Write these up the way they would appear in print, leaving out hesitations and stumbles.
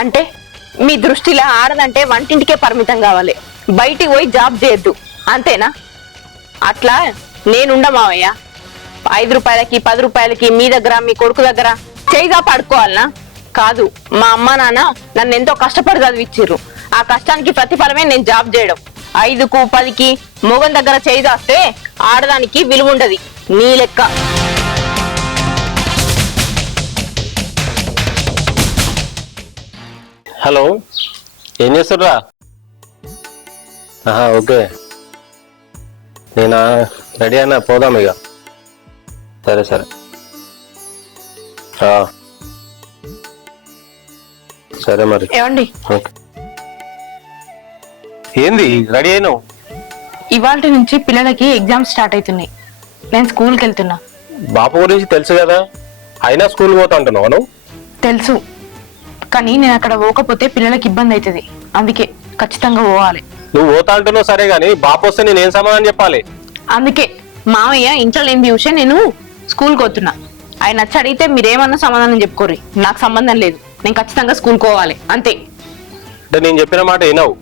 అంటే మీ దృష్టిలో ఆడదంటే వంటింటికే పరిమితం కావాలి, బయటికి పోయి జాబ్ చేయొద్దు అంతేనా? అట్లా నేనుండ మావయ్య. 5 రూపాయలకి 10 రూపాయలకి మీ దగ్గర మీ కొడుకు దగ్గర చేయిగా పడుకోవాలనా? కాదు, మా అమ్మ నాన్న నన్ను ఎంతో కష్టపడి చదివిచ్చిర్రు. ఆ కష్టానికి ప్రతిఫలమే నేను జాబ్ చేయడం. 5కు 10కి మొగన్ దగ్గర చేయి దాస్తే ఆడదానికి విలువ ఉండదు నీ లెక్క. హలో, ఏం చేస్తుర్రా? ఓకే, నేనా రెడీ అయినా, పోదాం ఇక. సరే సరే. సరే మరి. ఏమండి, ఓకే. ఏంది రెడీ అయినావు? ఇవాళ నుంచి పిల్లలకి ఎగ్జామ్స్ స్టార్ట్ అవుతున్నాయి. నేను స్కూల్కి వెళ్తున్నా. బాపు గురించి తెలుసు కదా, అయినా స్కూల్ పోతా అంటున్నావు నువ్వు? తెలుసు, కానీ నేను అక్కడ పోకపోతే పిల్లలకి ఇబ్బంది అవుతుంది. అందుకే ఖచ్చితంగా పోవాలి. నువ్వు పోతా అంటున్నావు సరే, గానీ బాపు వస్తే నేనేం సమాధానం చెప్పాలి? అందుకే మామయ్య ఇంట్లో లేని విషయం నేను స్కూల్కి పోతున్నా. ఆయన నచ్చి అడిగితే మీరేమన్నా సమాధానం చెప్పుకోరు, నాకు సంబంధం లేదు. నేను ఖచ్చితంగా స్కూల్కి పోవాలి అంతే. అంటే నేను చెప్పిన మాట వినవు?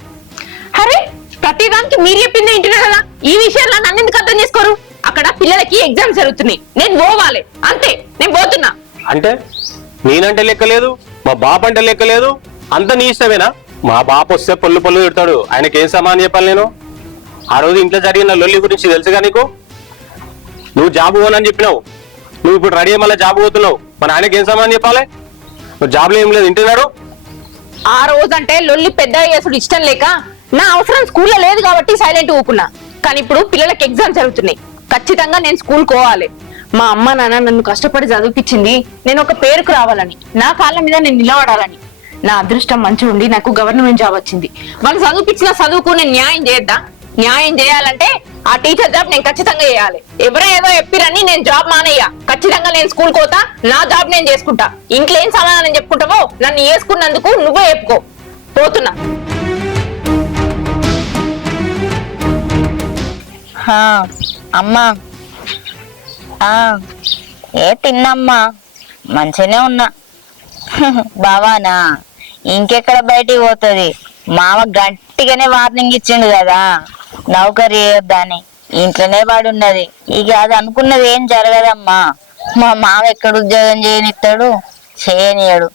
అరే, ప్రతిదానికి మీరు చెప్పింది ఇంటినే కదా. ఈ విషయంలో నన్ను ఎందుకు అర్థం చేసుకోరు? అక్కడ పిల్లలకి ఎగ్జామ్స్ జరుగుతున్నాయి, నేను పోవాలి అంతే. నేను పోతున్నా. అంటే నేనంటే లెక్క లేదు, మా బాపు అంటే లెక్క లేదు, అంత నీ ఇష్టమేనా? మా బాపు వస్తే పొల్లు పొల్లు తిడతాడు, ఆయనకి ఏం సమాధానం చెప్పాలి నేను? ఆ రోజు ఇంట్లో జరిగిన లొల్లి గురించి తెలుసుగా నీకు? నువ్వు జాబ్ పోనని చెప్పినావు, నువ్వు ఇప్పుడు రెడీ మళ్ళీ జాబ్ పోతున్నావు, మన ఆయనకి ఏం సమాధానం చెప్పాలి? నువ్వు జాబ్లో ఏం లేదు ఇంటున్నాడు. ఆ రోజు అంటే లొల్లి పెద్ద చేసుడు ఇష్టం లేక నా అవసరం స్కూల్లో లేదు కాబట్టి సైలెంట్ ఊకున్నా. కానీ ఇప్పుడు పిల్లలకి ఎగ్జామ్స్ జరుగుతున్నాయి, ఖచ్చితంగా నేను స్కూల్కి పోవాలి. మా అమ్మ నాన్న నన్ను కష్టపడి చదివిపించింది నేను ఒక పేరుకు రావాలని, నా కాళ్ళ మీద నేను నిలబడాలని. నా అదృష్టం మంచిగా ఉండి నాకు గవర్నమెంట్ జాబ్ వచ్చింది. వాళ్ళు చదివిపించిన చదువుకు నేను న్యాయం చేయొద్దా? న్యాయం చేయాలంటే ఆ టీచర్ జాబ్ నేను ఖచ్చితంగా చేయాలి. ఎవరో ఏదో చెప్పిరని నేను జాబ్ మానేయ్యా. ఖచ్చితంగా నేను స్కూల్ పోతా, నా జాబ్ నేను చేసుకుంటా. ఇంట్లో ఏం సమాధానం చెప్పుకుంటావో నన్ను వేసుకున్నందుకు నువ్వే చెప్పుకో. పోతున్నా. అమ్మా, ఏ తిన్నమ్మా, మంచిగానే ఉన్నా. బావానా ఇంకెక్కడ బయటికి పోతుంది? మామ గట్టిగానే వార్నింగ్ ఇచ్చిండు కదా, నౌకరీ చేయొద్దని. ఇంట్లోనే పడున్నది. ఇక అది అనుకున్నది ఏం జరగదమ్మా. మా మామ ఎక్కడ ఉద్యోగం చేయనిస్తాడు? చేయనియడు.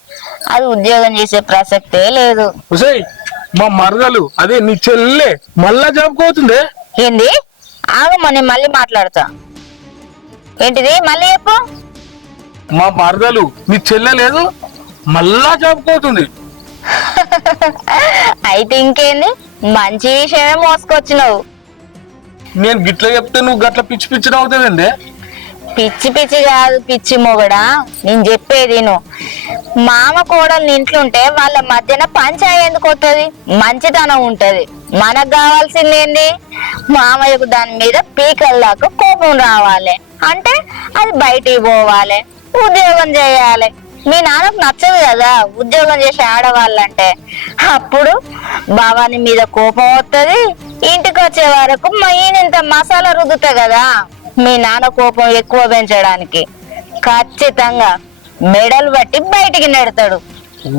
అది ఉద్యోగం చేసే ప్రసక్తే లేదు. మా మరదలు అదే నీ చెల్లె మళ్ళా జాబ్ పోతుంది. ఏంది? ఆగమ్మా, నేను మళ్ళీ మాట్లాడతా. ఏంటిది? మళ్ళీ చెప్పు. మా మరదలు నీ చెల్లె లేదు, మళ్ళా జాబ్ పోతుంది. అయితే ఇంకేంది, మంచి విషయమే మోసుకొచ్చినావు. నేను గిట్ల చెప్తే నువ్వు గట్ల పిచ్చి పిచ్చి అవుతావేందే? పిచ్చి పిచ్చి కాదు, పిచ్చి మొగడా. నేను చెప్పేది నువ్వు. మామ కోడలు ఇంట్లుంటే వాళ్ళ మధ్యన పంచాయి ఎందుకు వస్తుంది? మంచితనం ఉంటది. మనకు కావాల్సింది ఏంది? మామయ్యకు దాని మీద పీకల్లాగా కోపం రావాలి అంటే అది బయటికి పోవాలి, ఉద్యోగం చేయాలి. మీ నాన్నకు నచ్చదు కదా ఉద్యోగం చేసే ఆడవాళ్ళంటే. అప్పుడు బావాని మీద కోపం వస్తుంది. ఇంటికి వచ్చే వరకు ఈయనంత మసాలా రుద్దుతా కదా మీ నాన్న కోపం ఎక్కువ పెంచడానికి. ఖచ్చితంగా మెడలు బట్టి బయటికి నెడతాడు.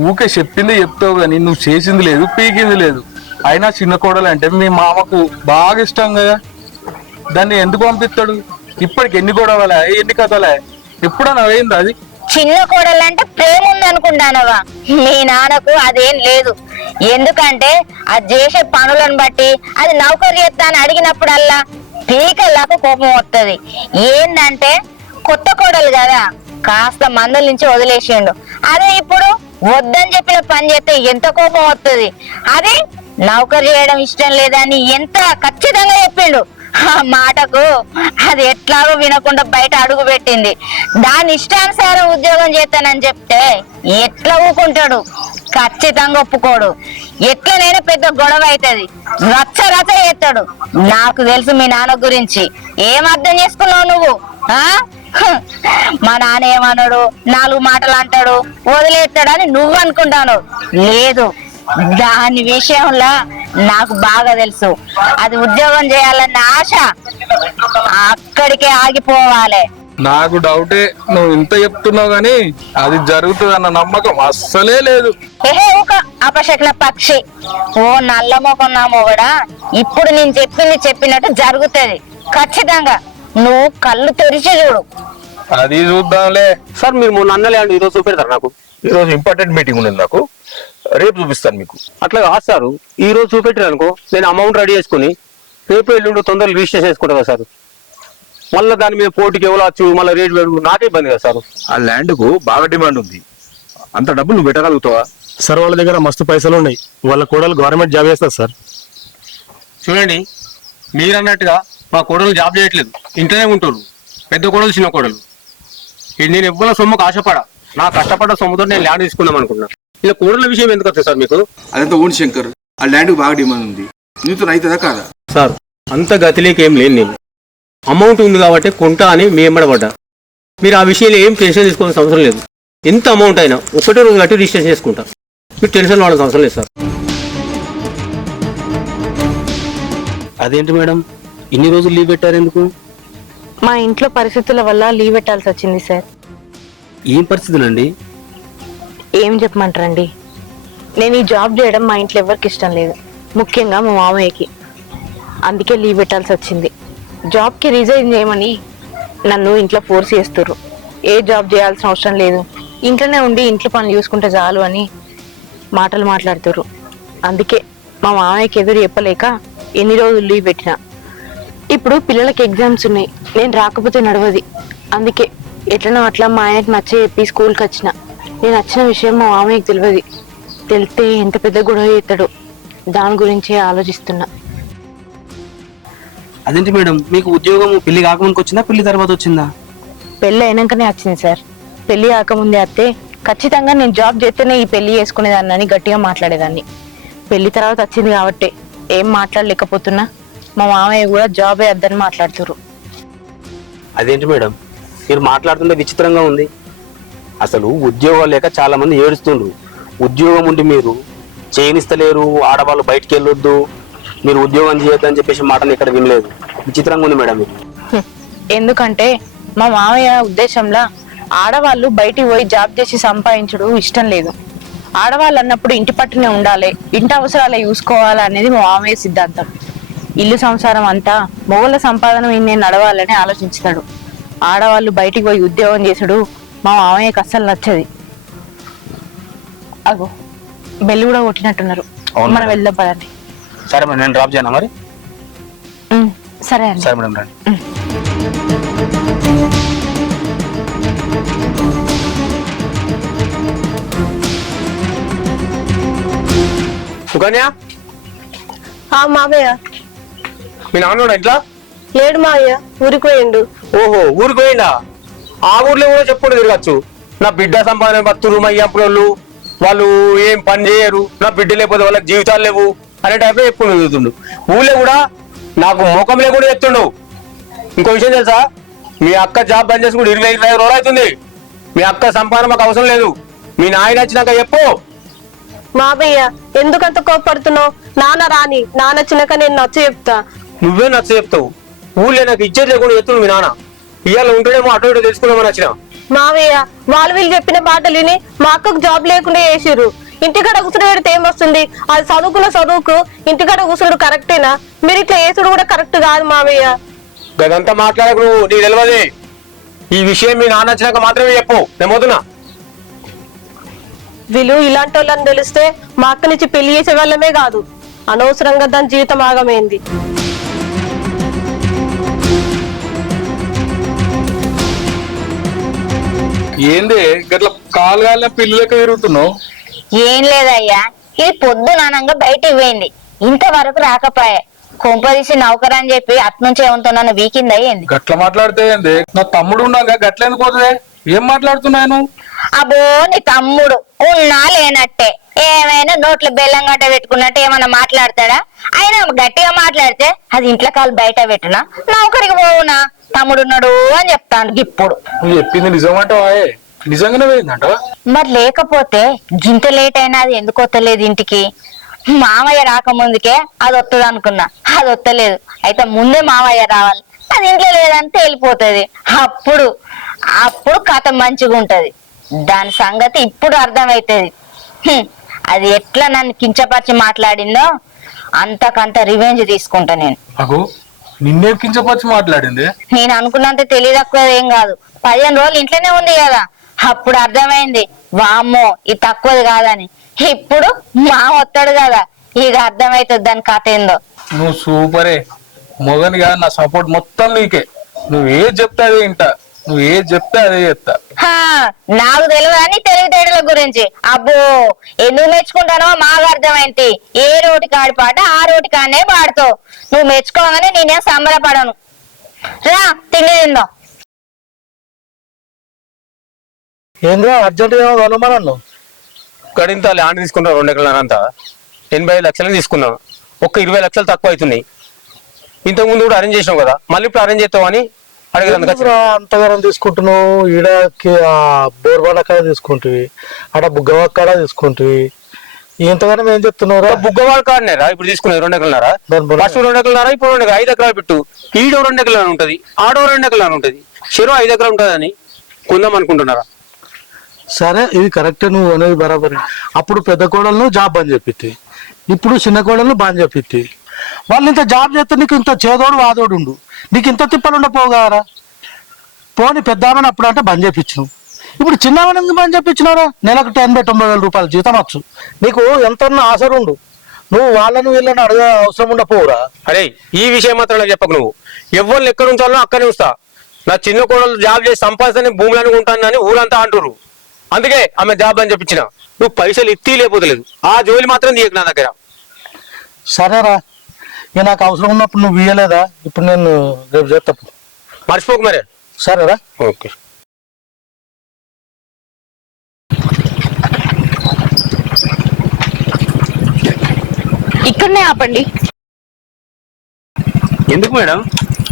ఊకే చెప్పింది చెప్తావు గాని నువ్వు చేసింది లేదు, పీకింది లేదు. అయినా చిన్న కోడలు అంటే మీ మామకు బాగా ఇష్టం కదా, దాన్ని ఎందుకు పంపిస్తాడు? ఇప్పటికి ఎన్ని గొడవలే, ఎన్ని కథలే, ఎప్పుడన్నా అయింది అది? చిన్న కోడలంటే ప్రేమ ఉంది అనుకుంటానవా? మీ నాన్నకు అదేం లేదు. ఎందుకంటే అది చేసే పనులను బట్టి అది నౌకరీ చేస్తా అని అడిగినప్పుడల్లా పీకల్లాకు కోపం వస్తుంది. ఏందంటే కొత్త కోడలు కదా, కాస్త మందుల నుంచి వదిలేసిండు. అదే ఇప్పుడు వద్దని చెప్పిన పని చేస్తే ఎంత కోపం వస్తుంది. అదే నౌకరీ చేయడం ఇష్టం లేదని ఎంత ఖచ్చితంగా చెప్పిండు. ఆ మాటకు అది ఎట్లాగో వినకుండా బయట అడుగు పెట్టింది. దాని ఇష్టానుసారం ఉద్యోగం చేస్తానని చెప్తే ఎట్లా ఊకుంటాడు? ఖచ్చితంగా ఒప్పుకోడు. ఎట్లనైనా పెద్ద గొడవ అవుతుంది, రచ్చ రచ్చ చేస్తాడు. నాకు తెలుసు మీ నాన్న గురించి. ఏం అర్థం చేసుకున్నావు నువ్వు? మా నాన్న ఏమన్నాడు, 4 మాటలు అంటాడు, వదిలేస్తాడని నువ్వు అనుకుంటాను. లేదు, దాని విషయంలో నాకు బాగా తెలుసు. అది ఉద్యోగం చేయాలన్న ఆశ అక్కడికే ఆగిపోవాలి. నాకు డౌటే, నువ్వు ఇంత చెప్తున్నావు గాని అది జరుగుతుంది అన్న నమ్మకం అస్సలే లేదు. ఏహే ఊక అపశకున పక్షి. ఓ నల్ల మొకన్నామో కూడా ఇప్పుడు నేను చెప్పినట్టు జరుగుతుంది ఖచ్చితంగా. నువ్వు కళ్ళు తెరిచి చూడు. అది చూద్దాంలే. సార్ మీరు మొన్న అన్న ల్యాండ్ ఈరోజు చూపెడతారు నాకు. ఈరోజు ఇంపార్టెంట్ మీటింగ్ ఉంది నాకు, రేపు చూపిస్తాను మీకు. అట్లా కాదు సార్, ఈ రోజు చూపెట్టారు అనుకో, నేను అమౌంట్ రెడీ చేసుకుని రేపు ఎల్లుండి తొందరగా రిజిస్ట్రేషన్ చేసుకుంటా కదా సార్. మళ్ళీ దాని మీద పోటీకి ఎవరు వచ్చు, మళ్ళీ రేట్ పెరుగు, నాకే ఇబ్బంది కదా సార్. ఆ ల్యాండ్ కు బాగా డిమాండ్ ఉంది. అంత డబ్బులు నువ్వు పెట్టగలుగుతావా? సార్ వాళ్ళ దగ్గర మస్తు పైసలు ఉన్నాయి, వాళ్ళ కోడలు గవర్నమెంట్ జాబ్ చేస్తారు సార్. చూడండి, మీరు అన్నట్టుగా మా కోడలు జాబ్ చేయట్లేదు, ఇంట్లోనే ఉంటారు. పెద్ద కోడలు చిన్న కోడలు. నేను ఎవ్వల సొమ్ముకు ఆశపడా, నా కష్టపడ్డ సొమ్ముతో నేను ల్యాండ్ తీసుకుందాం అనుకున్నా. ఇలా కోడల విషయం ఎందుకు వస్తుంది సార్ మీకు? అదంతా ఓన్ శంకర్, ఆ ల్యాండ్ బాగా డిమాండ్ ఉంది. నీతో అవుతుందా కాదా? సార్ అంత గతిలేకి ఏం లేను నేను. అమౌంట్ ఉంది కాబట్టి కొంటా అని మీ ఎంబడబడ్డా. మీరు ఆ విషయంలో ఏం టెన్షన్ తీసుకోవాల్సిన అవసరం లేదు. ఎంత అమౌంట్ అయినా ఒకటే రోజు కట్టి రిజిస్ట్రేషన్ చేసుకుంటా. మీరు టెన్షన్ పడాల్సిన అవసరం లేదు సార్. అదేంటి మేడం, ఇన్ని రోజులు లీవ్ పెట్టారు ఎందుకు? మా ఇంట్లో పరిస్థితుల వల్ల లీవ్ పెట్టాల్సి వచ్చింది సార్. ఏం పరిస్థితులండి? ఏం చెప్పమంటారండి, నేను ఈ జాబ్ చేయడం మా ఇంట్లో ఎవరికి ఇష్టం లేదు, ముఖ్యంగా మా మామయ్యకి. అందుకే లీవ్ పెట్టాల్సి వచ్చింది. జాబ్కి రిజైన్ చేయమని నన్ను ఇంట్లో ఫోర్స్ చేస్తుర్రు. ఏ జాబ్ చేయాల్సిన అవసరం లేదు, ఇంట్లోనే ఉండి ఇంట్లో పనులు చూసుకుంటే చాలు అని మాటలు మాట్లాడుతుర్రు. అందుకే మా మామయ్యకి ఎదురు చెప్పలేక ఎన్ని రోజులు లీవ్ పెట్టినా. ఇప్పుడు పిల్లలకి ఎగ్జామ్స్ ఉన్నాయి, నేను రాకపోతే నడవది. అందుకే ఎట్లనో అట్లా మా ఆయనకు నచ్చ చెప్పి స్కూల్కి వచ్చిన. నేను వచ్చిన విషయం మా మామయ్యకి తెలియదు. తెలిస్తే ఎంత పెద్ద గొడవ చేస్తాడో దాని గురించే ఆలోచిస్తున్నా. అదేంటి మేడం, మీకు ఉద్యోగం పెళ్లి కాకముందుకు వచ్చిందా, పెళ్లి తర్వాత వచ్చిందా? పెళ్ళి అయినాకనే వచ్చింది సార్. పెళ్లి కాకముందే అత్తే ఖచ్చితంగా నేను జాబ్ చేస్తేనే ఈ పెళ్లి చేసుకునేదాన్ని అని గట్టిగా మాట్లాడేదాన్ని. పెళ్లి తర్వాత వచ్చింది కాబట్టి ఏం మాట్లాడలేకపోతున్నా. మా మామయ్య కూడా జాబే వద్దని మాట్లాడుతుర్రు. అదేంటి మేడం, మీరు మాట్లాడుతుంటే విచిత్రంగా ఉంది. అసలు ఉద్యోగం లేక చాలా మంది ఏడుస్తుండ్రు. ఉద్యోగం ఉండి మీరు చేయనిస్తలేరు, ఆడవాళ్ళు బయటికి వెళ్ళొద్దు, మీరు ఉద్యోగం చేయొద్దు అని చెప్పేసి మాటలు ఇక్కడ వినలేదు. విచిత్రంగా ఉంది మేడం ఇది. ఎందుకంటే మా మామయ్య ఉద్దేశంలో ఆడవాళ్ళు బయటికి పోయి జాబ్ చేసి సంపాదించడం ఇష్టం లేదు. ఆడవాళ్ళు అన్నప్పుడు ఇంటి పట్టునే ఉండాలి, ఇంటి అవసరాలే చూసుకోవాలి అనేది మా మామయ్య సిద్ధాంతం. ఇల్లు సంసారం అంతా మొగల సంపాదన నేను నడవాలని ఆలోచించుతాడు. ఆడవాళ్ళు బయటికి పోయి ఉద్యోగం చేసుడు మా మామయ్యకి అస్సలు నచ్చది. అగో బెల్లి కూడా కొట్టినట్టున్నారు, మనం వెళ్దాం పదండి. సరే మేడం, నేను డ్రాప్ చేయనా మరి? సరే అండి. సరే మేడం, రండి. సుకన్య, మామయ్య మీ నాన్న ఎట్లా? లేడు మావయ్య, ఊరికి పోయిండు. ఓహో, ఊరికి పోయిందా? ఆ ఊర్లో కూడా చెప్పుడు తిరగచ్చు. నా బిడ్డ సంపాదన బతురు మయ్యప్పుడు వాళ్ళు ఏం పని చేయరు, నా బిడ్డ లేకపోతే వాళ్ళకి జీవితాలు లేవు అనే టైప్లో ఎప్పుడు చదువుతుండు. ఊళ్ళో కూడా నాకు ముఖంలో కూడా చెప్తుండు. ఇంకో విషయం తెలుసా, మీ అక్క జాబ్ బంద్ చేసి కూడా 20-25 రోజులు అవుతుంది. మీ అక్క సంపాదన మాకు అవసరం లేదు, మీ నాయన వచ్చినాక చెప్పు. మావయ్య ఎందుకంత కోపడుతున్నావు? నాన్న రాని, నాన్న వచ్చినాక నేను నచ్చ చెప్తా. నువ్వే నచ్చ చెప్తావు. ఊళ్ళో నాకు ఇచ్చేది లేకుండా చెప్తుండు మీ నాన్న. ఇవాళ ఉంటేనేమో అటు ఇటు తెలుసుకున్నామని వచ్చిన. మావయ్య వాళ్ళు వీళ్ళు చెప్పిన మాటలు విని మా అక్కకు జాబ్ లేకుండా చేసిర్రు. ఇంటికాడ కూర్చుని పెడితే ఏమొస్తుంది? అది చదువుకున్న చదువుకు ఇంటికాడ కూర్చుడు కరెక్టేనా? మీరు ఇట్లా వేసుడు కూడా కరెక్ట్ కాదు మావయ్య. గదంతా మాట్లాడకు నువ్వు, నీకు తెలియదు. ఈ విషయం మీ నాన్న వచ్చినాక మాత్రమే చెప్పు, నేను పోతున్నా. వీళ్ళు ఇలాంటి వాళ్ళని తెలిస్తే మా అక్క నుంచి పెళ్లి చేసే వాళ్ళమే కాదు, అనవసరంగా దాని జీవితం ఆగమైంది. ఏంది గట్ల కాలుగాలిన పిల్లలకి తిరుగుతున్నావు? ఏం లేదయ్యా, ఇది పొద్దునానంగా బయటికి పోయింది, ఇంతవరకు రాకపోయా. కొంపదీసి నౌకర్ అని చెప్పి అట్నుంచి ఏమంటున్నాను వీకిందా ఏంది? గట్ల మాట్లాడితే ఏంది? నా తమ్ముడు ఉన్నాక గట్ల ఎందుకు పోతుంది? ఏం మాట్లాడుతున్నాను? అబ్బో, నీ తమ్ముడు ఉన్నా లేనట్టే, ఏమైనా నోట్లో బెల్లం గట్ట పెట్టుకున్నట్టు ఏమన్నా మాట్లాడతాడా? ఆయన గట్టిగా మాట్లాడితే అది ఇంట్లో కాలు బయట పెట్టునా, నౌకరికి పోవునా, తమ్ముడున్నాడు అని చెప్తాను. ఇప్పుడు నువ్వు చెప్పింది నిజమంటావా? నిజంగానే పోయిందంట. మరి లేకపోతే గింత లేట్ అయినా అది ఎందుకు వస్తలేదు ఇంటికి? మామయ్య రాకముందుకే అది వస్తుంది అనుకున్నా, అది వస్తలేదు. అయితే ముందే మామయ్య రావాలి, అది ఇంట్లో లేదంటే వెళ్ళిపోతుంది. అప్పుడు అప్పుడు కథ మంచిగా ఉంటది. దాని సంగతి ఇప్పుడు అర్థమవుతుంది. అది ఎట్లా నన్ను కించపరిచి మాట్లాడిందో అంతకంత రివెంజ్ తీసుకుంటా నేను. అగో నిన్నే కించపరిచి మాట్లాడింది. నేను అనుకున్నంత తెలియదక్కువ ఏం కాదు. 15 రోజులు ఇంట్లోనే ఉంది కదా, అప్పుడు అర్థమైంది వామ్మో ఇది తక్కువది కాదని. ఇప్పుడు మా వస్తాడు కదా, ఇక అర్థమవుతుంది దాని కథ ఏందో. నువ్వు సూపరే మొగనిగా, నా సపోర్ట్ మొత్తం నీకే. నువ్వు ఏది చెప్తే అదే ఇంట, నువ్వు ఏది చెప్తే అదే చెప్తా. నాకు తెలియదు అని తెలివితేటల గురించి అబ్బో ఎందుకు మెచ్చుకుంటానో మాకు అర్థమైంది. ఏ రోటి కాడి పాట ఆ రోటి కాడనే పాడుతావు. నువ్వు మెచ్చుకోగానే నేనేం సంబరపడను. రా తిండి తిందాం. ఏంద్రా అర్జెంట్ గా అనుమానం? కడింత ల్యాండ్ తీసుకున్నావు 2 ఎకరాలంతా 85 లక్షలు తీసుకున్నావు. ఒక్క 20 లక్షలు తక్కువ అవుతున్నాయి. ఇంతకు ముందు కూడా అరేంజ్ చేసినావు కదా, మళ్ళీ ఇప్పుడు అరేంజ్ చేస్తావు అని అడిగేందుకు. అంతగానం తీసుకుంటున్నావు? ఈడ బోర్బాల కాడ తీసుకుంటువి, ఆడ బుగ్గవ కాడ తీసుకుంటువి, ఇంతగానం ఏం చెప్తున్నావు? బుగ్గవాళ్ళ కాడనేరా ఇప్పుడు తీసుకునేది 2 ఎకరాలన్నారా? ఫస్ట్ 2 ఎకరాలన్నారా, ఇప్పుడు 5 ఎకరాలు పెట్టు. ఈడో 2 ఎకరాలు ఉంటది, ఆడో 2 ఎకరాలు ఉంటది, చెరువు 5 ఎకరాలు ఉంటది అని కొందాం అనుకుంటున్నారా? సరే ఇది కరెక్టే, నువ్వు అనేది బరాబరి. అప్పుడు పెద్ద కోడలను జాబ్ బంద్ చెప్పిద్ది, ఇప్పుడు చిన్న కోడలను బంద్ చెప్పిద్ది. వాళ్ళు ఇంత జాబ్ చేస్తే నీకు ఇంత చేదోడు వాదోడు ఉండు, నీకు ఇంత తిప్పలు ఉండపోగారా? పోనీ పెద్దామని అప్పుడు అంటే బంద్ చేపించు, ఇప్పుడు చిన్నమని ఎందుకు బంద్ చేపించినారా? నెలకు 80,000-90,000 రూపాయలు జీతం వచ్చు, నీకు ఎంత ఆసరు ఉండు. నువ్వు వాళ్ళను వీళ్ళని అడగ అవసరం ఉండపోవురా? అరే ఈ విషయం మాత్రం నాకు చెప్పకు. నువ్వు ఎవరిని ఎక్కడ ఉంచాలో అక్కడే ఉంచుతా. నా చిన్న కోడలు జాబ్ చేసి సంపాదించని భూములను ఉంటానని ఊరంతా అంటురు. అందుకే ఆమె జాబ్ అని చెప్పించిన. నువ్వు పైసలు ఇత్తి లేకపోతలేదు, ఆ జోలి మాత్రం తీయకు నా దగ్గర. సరేరా, ఇక నాకు అవసరం ఉన్నప్పుడు నువ్వు ఇయ్యలేదా? ఇప్పుడు నేను రేపు చేస్తా, మర్చిపోకు మరి. సరేరా? ఓకే. ఇక్కడనే ఆపండి. ఎందుకు మేడం?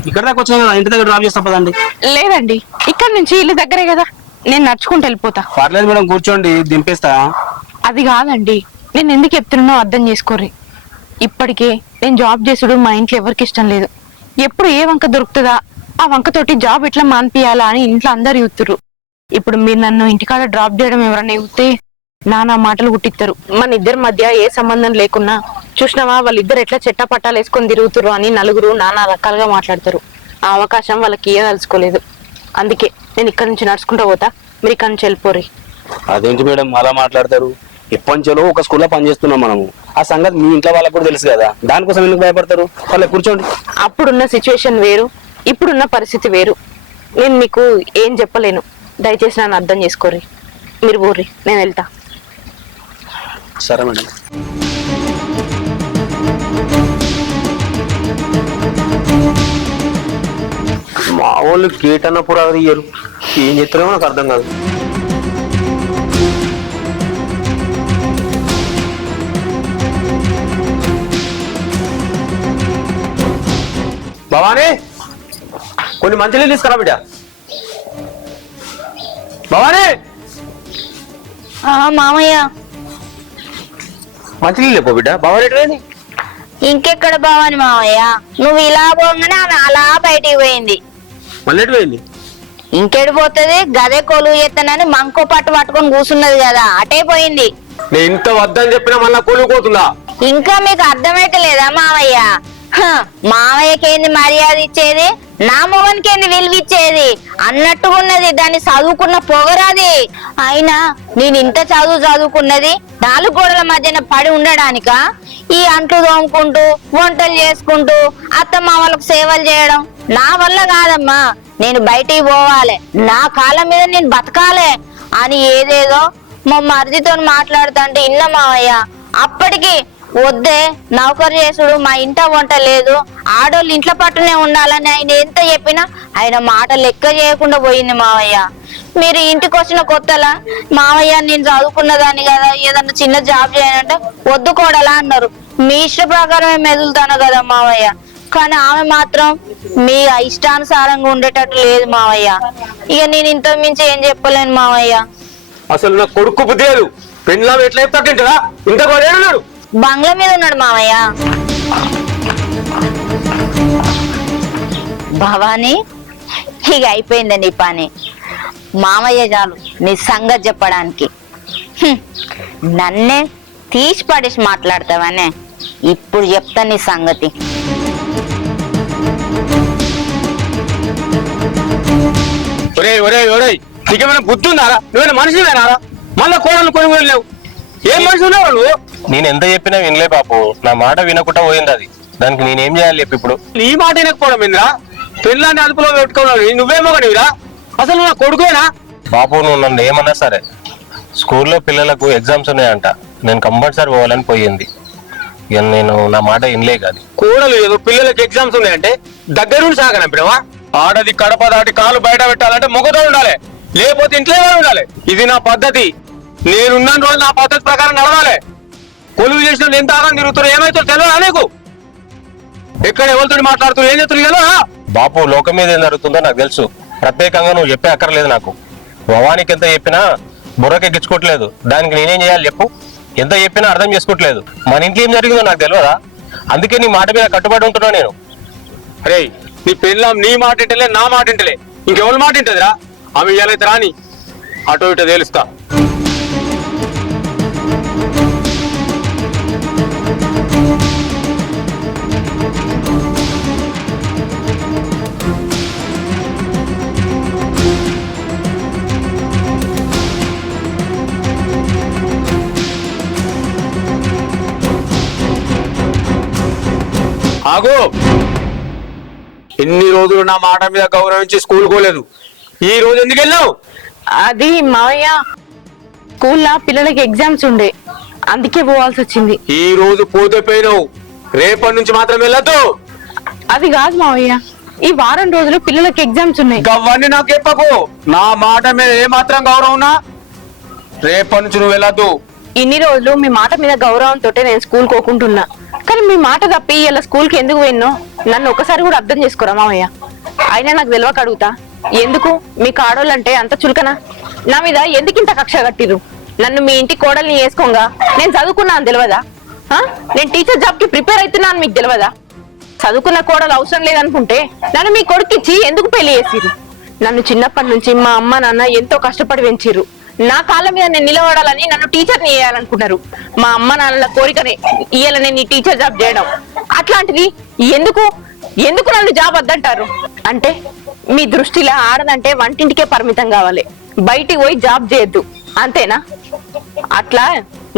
ఇక్కడ దాకా వచ్చినా కదా, ఇంటి దగ్గర డ్రాప్ చేస్తా పదండి. లేదండి, ఇక్కడ నుంచి ఇల్లు దగ్గరే కదా, నేను నడుచుకుంటూ వెళ్ళిపోతా. పర్లేదు మేడం, కూర్చోండి, దింపేస్తా. అది కాదండి, నేను ఎందుకు చెప్తున్నానో అర్థం చేసుకోర్రి. ఇప్పటికే నేను జాబ్ చేసుడు మా ఇంట్లో ఎవరికి ఇష్టం లేదు. ఎప్పుడు ఏ వంక దొరుకుతుందా ఆ వంకతోటి జాబ్ ఎట్లా మాన్పియాలా అని ఇంట్లో అందరు చూస్తుర్రు. ఇప్పుడు మీరు నన్ను ఇంటికాడ డ్రాప్ చేయడం ఎవరన్నా చూస్తే నానా మాటలు గుట్టిస్తారు. మన ఇద్దరి మధ్య ఏ సంబంధం లేకున్నా చూసినావా వాళ్ళిద్దరు ఎట్లా చెట్టా పట్టాలు వేసుకొని తిరుగుతురు అని నలుగురు నానా రకాలుగా మాట్లాడతారు. ఆ అవకాశం వాళ్ళకి ఇయ్యదలుచుకోలేదు. అందుకే నేను ఇక్కడ నుంచి నడుచుకుంటూ పోతా, మీరు ఇక్కడ నుంచి వెళ్ళిపోరి. అదేంటి మేడం అలా మాట్లాడతారు? ఎప్పటించో ఒక స్కూల్లో పనిచేస్తున్నాం మనము, ఆ సంగతి మీ ఇంట్లో వాళ్ళకు కూడా తెలుసు కదా, దానికోసం ఎందుకు భయపడతారు? వాళ్ళ కూర్చోండి. అప్పుడున్న సిచ్యువేషన్ వేరు, ఇప్పుడున్న పరిస్థితి వేరు. నేను మీకు ఏం చెప్పలేను, దయచేసి నన్ను అర్థం చేసుకోర్రి. మీరు పోర్రి, నేను వెళ్తా. సరే మేడం. మా వాళ్ళు గేట్ అన్న పురాది ఇయ్యరు, ఏం చెప్తారో నాకు అర్థం కాదు. భవానీ కొన్ని మంచినీళ్ళు తీసుకురా బిడ్డ. భవానీ మామయ్య మంచినీళ్ళు లేపో బిడ్డ. భవానీ ఎటువైంది? ఇంకెక్కడ బావని మామయ్య, నువ్వు ఇలా పోగానే ఆమె అలా బయటికి పోయింది. మళ్ళీ ఎటువైంది? ఇంకెడు పోతుంది, గదే కొలువు చేస్తానని మంకో పట్టు పట్టుకొని కూర్చున్నది కదా, అటే పోయింది. నేను ఇంత వద్దని చెప్పినా మళ్ళా కూలిపోతుందా? ఇంకా మీకు అర్థమైతే లేదా మామయ్య? మామయ్యకేంది మర్యాద ఇచ్చేది, నా మొగనికేంది విలువిచ్చేది అన్నట్టుగా ఉన్నది. దాన్ని చదువుకున్న పొగరాది. అయినా నేను ఇంత చదువుకున్నది 4 గోడల మధ్యన పడి ఉండడానిక? ఈ అంట్లు తోముకుంటూ వంటలు చేసుకుంటూ అత్తమామలకు సేవలు చేయడం నా వల్ల కాదమ్మా. నేను బయటికి పోవాలి, నా కాళ్ళ మీద నేను బతకాలే అని ఏదేదో మా మరిదితో మాట్లాడుతుంటే ఇన్న మామయ్య. అప్పటికి వద్దే నౌకరు చేసుడు, మా ఇంట వంట లేదు, ఆడోళ్ళు ఇంట్లో పట్టునే ఉండాలని ఆయన ఎంత చెప్పినా ఆయన మాట లెక్క చేయకుండా పోయింది మావయ్య. మీరు ఇంటికి వచ్చిన కొత్తలా మావయ్య నేను చదువుకున్నదాన్ని కదా, ఏదన్నా చిన్న జాబ్ చేయాలంటే వద్దు కోడలా అన్నారు. మీ ఇష్ట ప్రకారమే మెదులుతాను కదా మావయ్య. కానీ ఆమె మాత్రం మీ ఇష్టానుసారంగా ఉండేటట్టు లేదు మావయ్య. ఇక నేను ఇంత మించి ఏం చెప్పలేను మావయ్య. అసలు నా కొడుకు బుద్ధి లేదు. పెళ్ళాం ఎట్లా చెప్తాడు ఇంత కొడేడు. బంగ్లా మీద ఉన్నాడు మావయ్య. భవానీ ఇక అయిపోయిందండి ఈ పని. మామయ్య చాలు నీ సంగతి చెప్పడానికి. నన్నే తీసి పడేసి మాట్లాడతావనే. ఇప్పుడు చెప్తా నీ సంగతి. ఒరే ఒరే ఒరే నీకేమైనా బుద్ధి ఉందారా? నువ్వేనా మనిషివేనారా? మళ్ళా కోడలు కొనుగోలు లేవు. ఏం మనిషి ఉన్నావు నువ్వు? నేను ఎంత చెప్పినా వినలే బాపు. నా మాట వినకుండా పోయింది అది. దానికి నేనేం చేయాలి చెప్పి ఇప్పుడు? నీ మాట వినకపోవడం ఏందిరా? పిల్లాన్ని అదుపులో పెట్టుకోవాలి. నువ్వేమో కనివిరా? అసలు నువ్వు నా కొడుకువేనా? బాపు నువ్వు నన్ను ఏమన్నా సరే, స్కూల్లో పిల్లలకు ఎగ్జామ్స్ ఉన్నాయంట, నేను కంపల్సరీ పోవాలని పోయింది. ఇక నేను నా మాట వినలే కాదు. కూడలు ఏదో పిల్లలకి ఎగ్జామ్స్ ఉన్నాయంటే దగ్గరుండి సాగనంపినవా? ఆడది కడప దాటి కాలు బయట పెట్టాలంటే మొగతో ఉండాలి, లేకపోతే ఇంట్లో ఉండాలి. ఇది నా పద్ధతి. నేనున్న రోజు నా పద్ధతి ప్రకారం నడవాలి. కొలువు చేసిన ఎంత ఆగం తిరుగుతున్నారు, ఏమైతే తెలియదా నీకు? ఎక్కడ ఎవరితో మాట్లాడుతున్నారు, ఏం చేస్తున్నారు కదా? బాపు లోకం మీద ఏం జరుగుతుందో నాకు తెలుసు. ప్రత్యేకంగా నువ్వు చెప్పే అక్కర్లేదు నాకు. భవానికి ఎంత చెప్పినా బుర్రకెక్కించుకోవట్లేదు. దానికి నేనేం చేయాలి చెప్పు? ఎంత చెప్పినా అర్థం చేసుకోవట్లేదు. మన ఇంట్లో ఏం జరిగిందో నాకు తెలియదా? అందుకే నీ మాట మీద కట్టుబడి ఉంటున్నా నేను. అరే నీ పెళ్ళాం నీ మాట ఇంటలే, నా మాట ఇంటలే, ఇంకెవరి మాట ఇంటదిరా? ఆమె ఇయ్యాలైతే రాని, అటో ఇటో తేలుస్తా. ఆగు. ఇన్ని రోజులు నా మాట మీద గౌరవించి స్కూల్ కోలేదు, ఈ రోజు ఎందుకు వెళ్ళావు? అది మావయ్య, స్కూల్లో పిల్లలకి ఎగ్జామ్స్ ఉండే, అందుకే పోవాల్సి వచ్చింది. ఈ రోజు పోతే పోయినావు, రేపటి నుంచి మాత్రం వెళ్ళొద్దు. అది కాదు మావయ్య, ఈ వారం రోజులు పిల్లలకి ఎగ్జామ్స్ ఉన్నాయి. అవన్నీ నాకు చెప్పకు. నా మాట మీద ఏ మాత్రం గౌరవం ఉన్నా రేపటి నుంచి నువ్వు వెళ్ళొద్దు. ఇన్ని రోజులు మీ మాట మీద గౌరవంతో నేను స్కూల్ కోకుంటున్నా, కానీ మీ మాట తప్పి ఇలా స్కూల్కి ఎందుకు పోయినో నన్ను ఒకసారి కూడా అర్థం చేసుకోరా మావయ్య? అయినా నాకు తెలియక అడుగుతా, ఎందుకు మీకు ఆడోళ్ళంటే అంత చులకనా? నా మీద ఎందుకు ఇంత కక్ష కట్టిరు? నన్ను మీ ఇంటి కోడల్ని వేసుకోగా నేను చదువుకున్నా అని తెలియదా? నేను టీచర్ జాబ్ కి ప్రిపేర్ అవుతున్నా అని మీకు తెలియదా? చదువుకున్న కోడలు అవసరం లేదనుకుంటే నన్ను మీ కొడుకిచ్చి ఎందుకు పెళ్లి చేసిరు? నన్ను చిన్నప్పటి నుంచి మా అమ్మ నాన్న ఎంతో కష్టపడి పెంచిర్రు. నా కాళ్ళ మీద నేను నిలబడాలని నన్ను టీచర్ని చేయాలనుకున్నారు. మా అమ్మ నాన్నల కోరికనే ఇయ్యాల నేను ఈ టీచర్ జాబ్ చేయడం. అట్లాంటిది ఎందుకు ఎందుకు నన్ను జాబ్ వద్దంటారు? అంటే మీ దృష్టిలో ఆడదంటే వంటింటికే పరిమితం కావాలి, బయటికి పోయి జాబ్ చేయొద్దు అంతేనా? అట్లా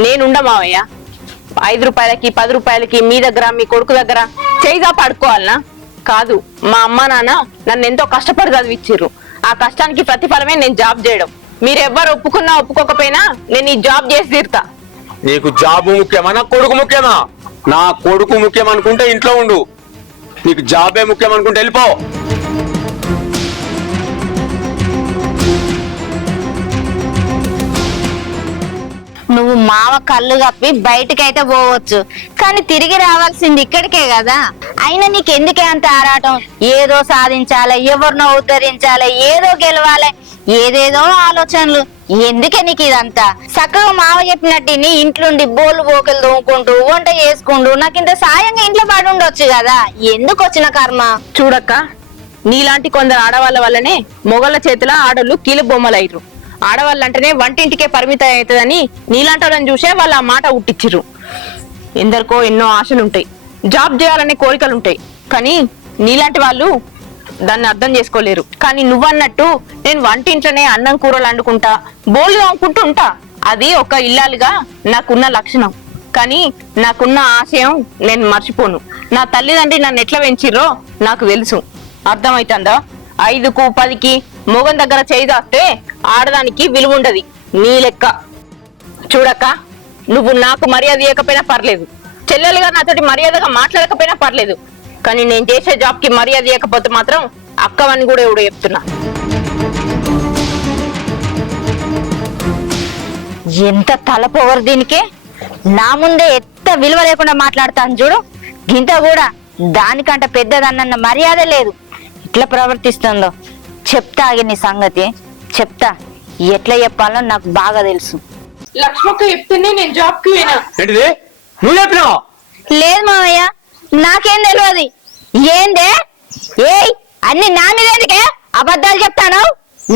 నేనుండ మావయ్య. 5 రూపాయలకి 10 రూపాయలకి మీ దగ్గర మీ కొడుకు దగ్గర చేయిగా పడుకోవాలనా? కాదు, మా అమ్మ నాన్న నన్ను ఎంతో కష్టపడి చదివిచ్చిర్రు. ఆ కష్టానికి ప్రతిఫలమే నేను జాబ్ చేయడం. మీరెవ్వరు ఒప్పుకున్నా ఒప్పుకోకపోయినా నేను ఈ జాబ్ చేసి తీరుతా. నీకు జాబ్ ముఖ్యమా, నా కొడుకు ముఖ్యమా? నా కొడుకు ముఖ్యం అనుకుంటే ఇంట్లో ఉండు, నీకు జాబే ముఖ్యం అనుకుంటే వెళ్ళిపో. నువ్వు మావ కళ్ళు కప్పి బయటకైతే పోవచ్చు, కానీ తిరిగి రావాల్సింది ఇక్కడికే కదా. అయినా నీకెందుకే అంత ఆరాటం? ఏదో సాధించాలి, ఎవరినో ఉద్ధరించాలి, ఏదో గెలవాలి, ఏదేదో ఆలోచనలు. ఎందుకే నీకు ఇదంతా? చక్కగా మావ చెప్పినట్టు నీ ఇంట్లోండి బోలు బోకలు తోముకుంటూ వంట చేసుకుంటూ నాకు ఇంత సాయంగా ఇంట్లో పడి ఉండొచ్చు కదా. ఎందుకు వచ్చిన కర్మ? చూడక్క, నీలాంటి కొందరు ఆడవాళ్ళ వల్లనే మొగళ్ళ చేతిలో ఆడోళ్ళు కీలు బొమ్మలయ్యారు. ఆడవాళ్ళంటేనే వంటింటికే పరిమితం అవుతుందని నీలాంటి వాళ్ళని చూసే వాళ్ళు ఆ మాట ఉట్టిచ్చిర్రు. ఎందరికో ఎన్నో ఆశలుంటాయి, జాబ్ చేయాలనే కోరికలుంటాయి, కానీ నీలాంటి వాళ్ళు దాన్ని అర్థం చేసుకోలేరు. కానీ నువ్వన్నట్టు నేను వంటింట్లోనే అన్నం కూరలు వండుకుంటా, బోళ్ళు తోముకుంటూ ఉంటా. అది ఒక ఇల్లాలుగా నాకున్న లక్షణం. కానీ నాకున్న ఆశయం నేను మర్చిపోను. నా తల్లిదండ్రి నన్ను ఎట్లా పెంచిర్రో నాకు తెలుసు. అర్థమైతుందా? 5కు 10కి మొగం దగ్గర చేయి దాస్తే ఆడదానికి విలువ ఉండదు. నీ లెక్క చూడక్క, నువ్వు నాకు మర్యాద ఇవ్వకపోయినా పర్లేదు, చెల్లెలుగా నాతోటి మర్యాదగా మాట్లాడకపోయినా పర్లేదు, కానీ నేను చేసే జాబ్ కి మర్యాద ఇవ్వకపోతే మాత్రం అక్కవని కూడా ఎవడో చెప్తున్నా. ఎంత తలపోవరు దీనికే! నా ముందే ఎంత విలువ లేకుండా మాట్లాడతాను చూడు. గింత కూడా దానికంట పెద్దదన్న మర్యాద లేదు. ఎట్లా ప్రవర్తిస్తుందో చెప్తా, ఆగి నీ సంగతి చెప్తా. ఎట్లా చెప్పాలో నాకు బాగా తెలుసు. లక్ష్మక్క చెప్తేనే నేను జాబ్ కి పోయినా. ఏంటిది నువ్వు చెప్పినావా? లేదు మావయ్య, నాకేం తెలియదు. ఏందే? ఏయ్, అన్ని నా మీద ఎందుకే అబద్ధాలు చెప్తాను?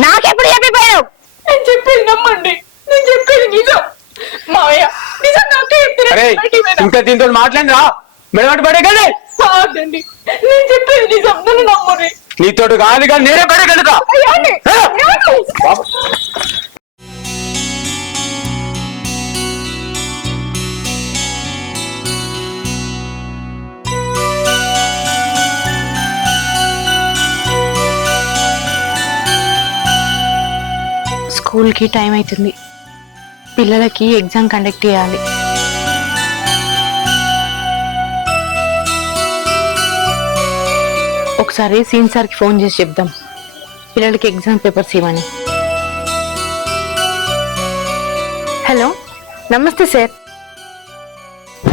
నాకెప్పుడు చెప్పిపోయావు? నేను చెప్పేది నమ్మండి, నేను చెప్పేది నిజం. మావయ్య నిజం నాకే అరే ఇంకా దీంతో మాట్లాడినా మెడబట్టి పడేకండి. కాదండి, నేను చెప్పేది నీ శబ్దాన్ని నమ్మని. నీతోటి కాదు కానీ నేనే పడేకెళ్తా. స్కూల్ కి టైం అవుతుంది, పిల్లలకి ఎగ్జామ్ కండక్ట్ చేయాలి. ఒకసారి సీన్ సార్కి ఫోన్ చేసి చెప్దాం పిల్లలకి ఎగ్జామ్ పేపర్స్ ఇవ్వని. హలో, నమస్తే సార్.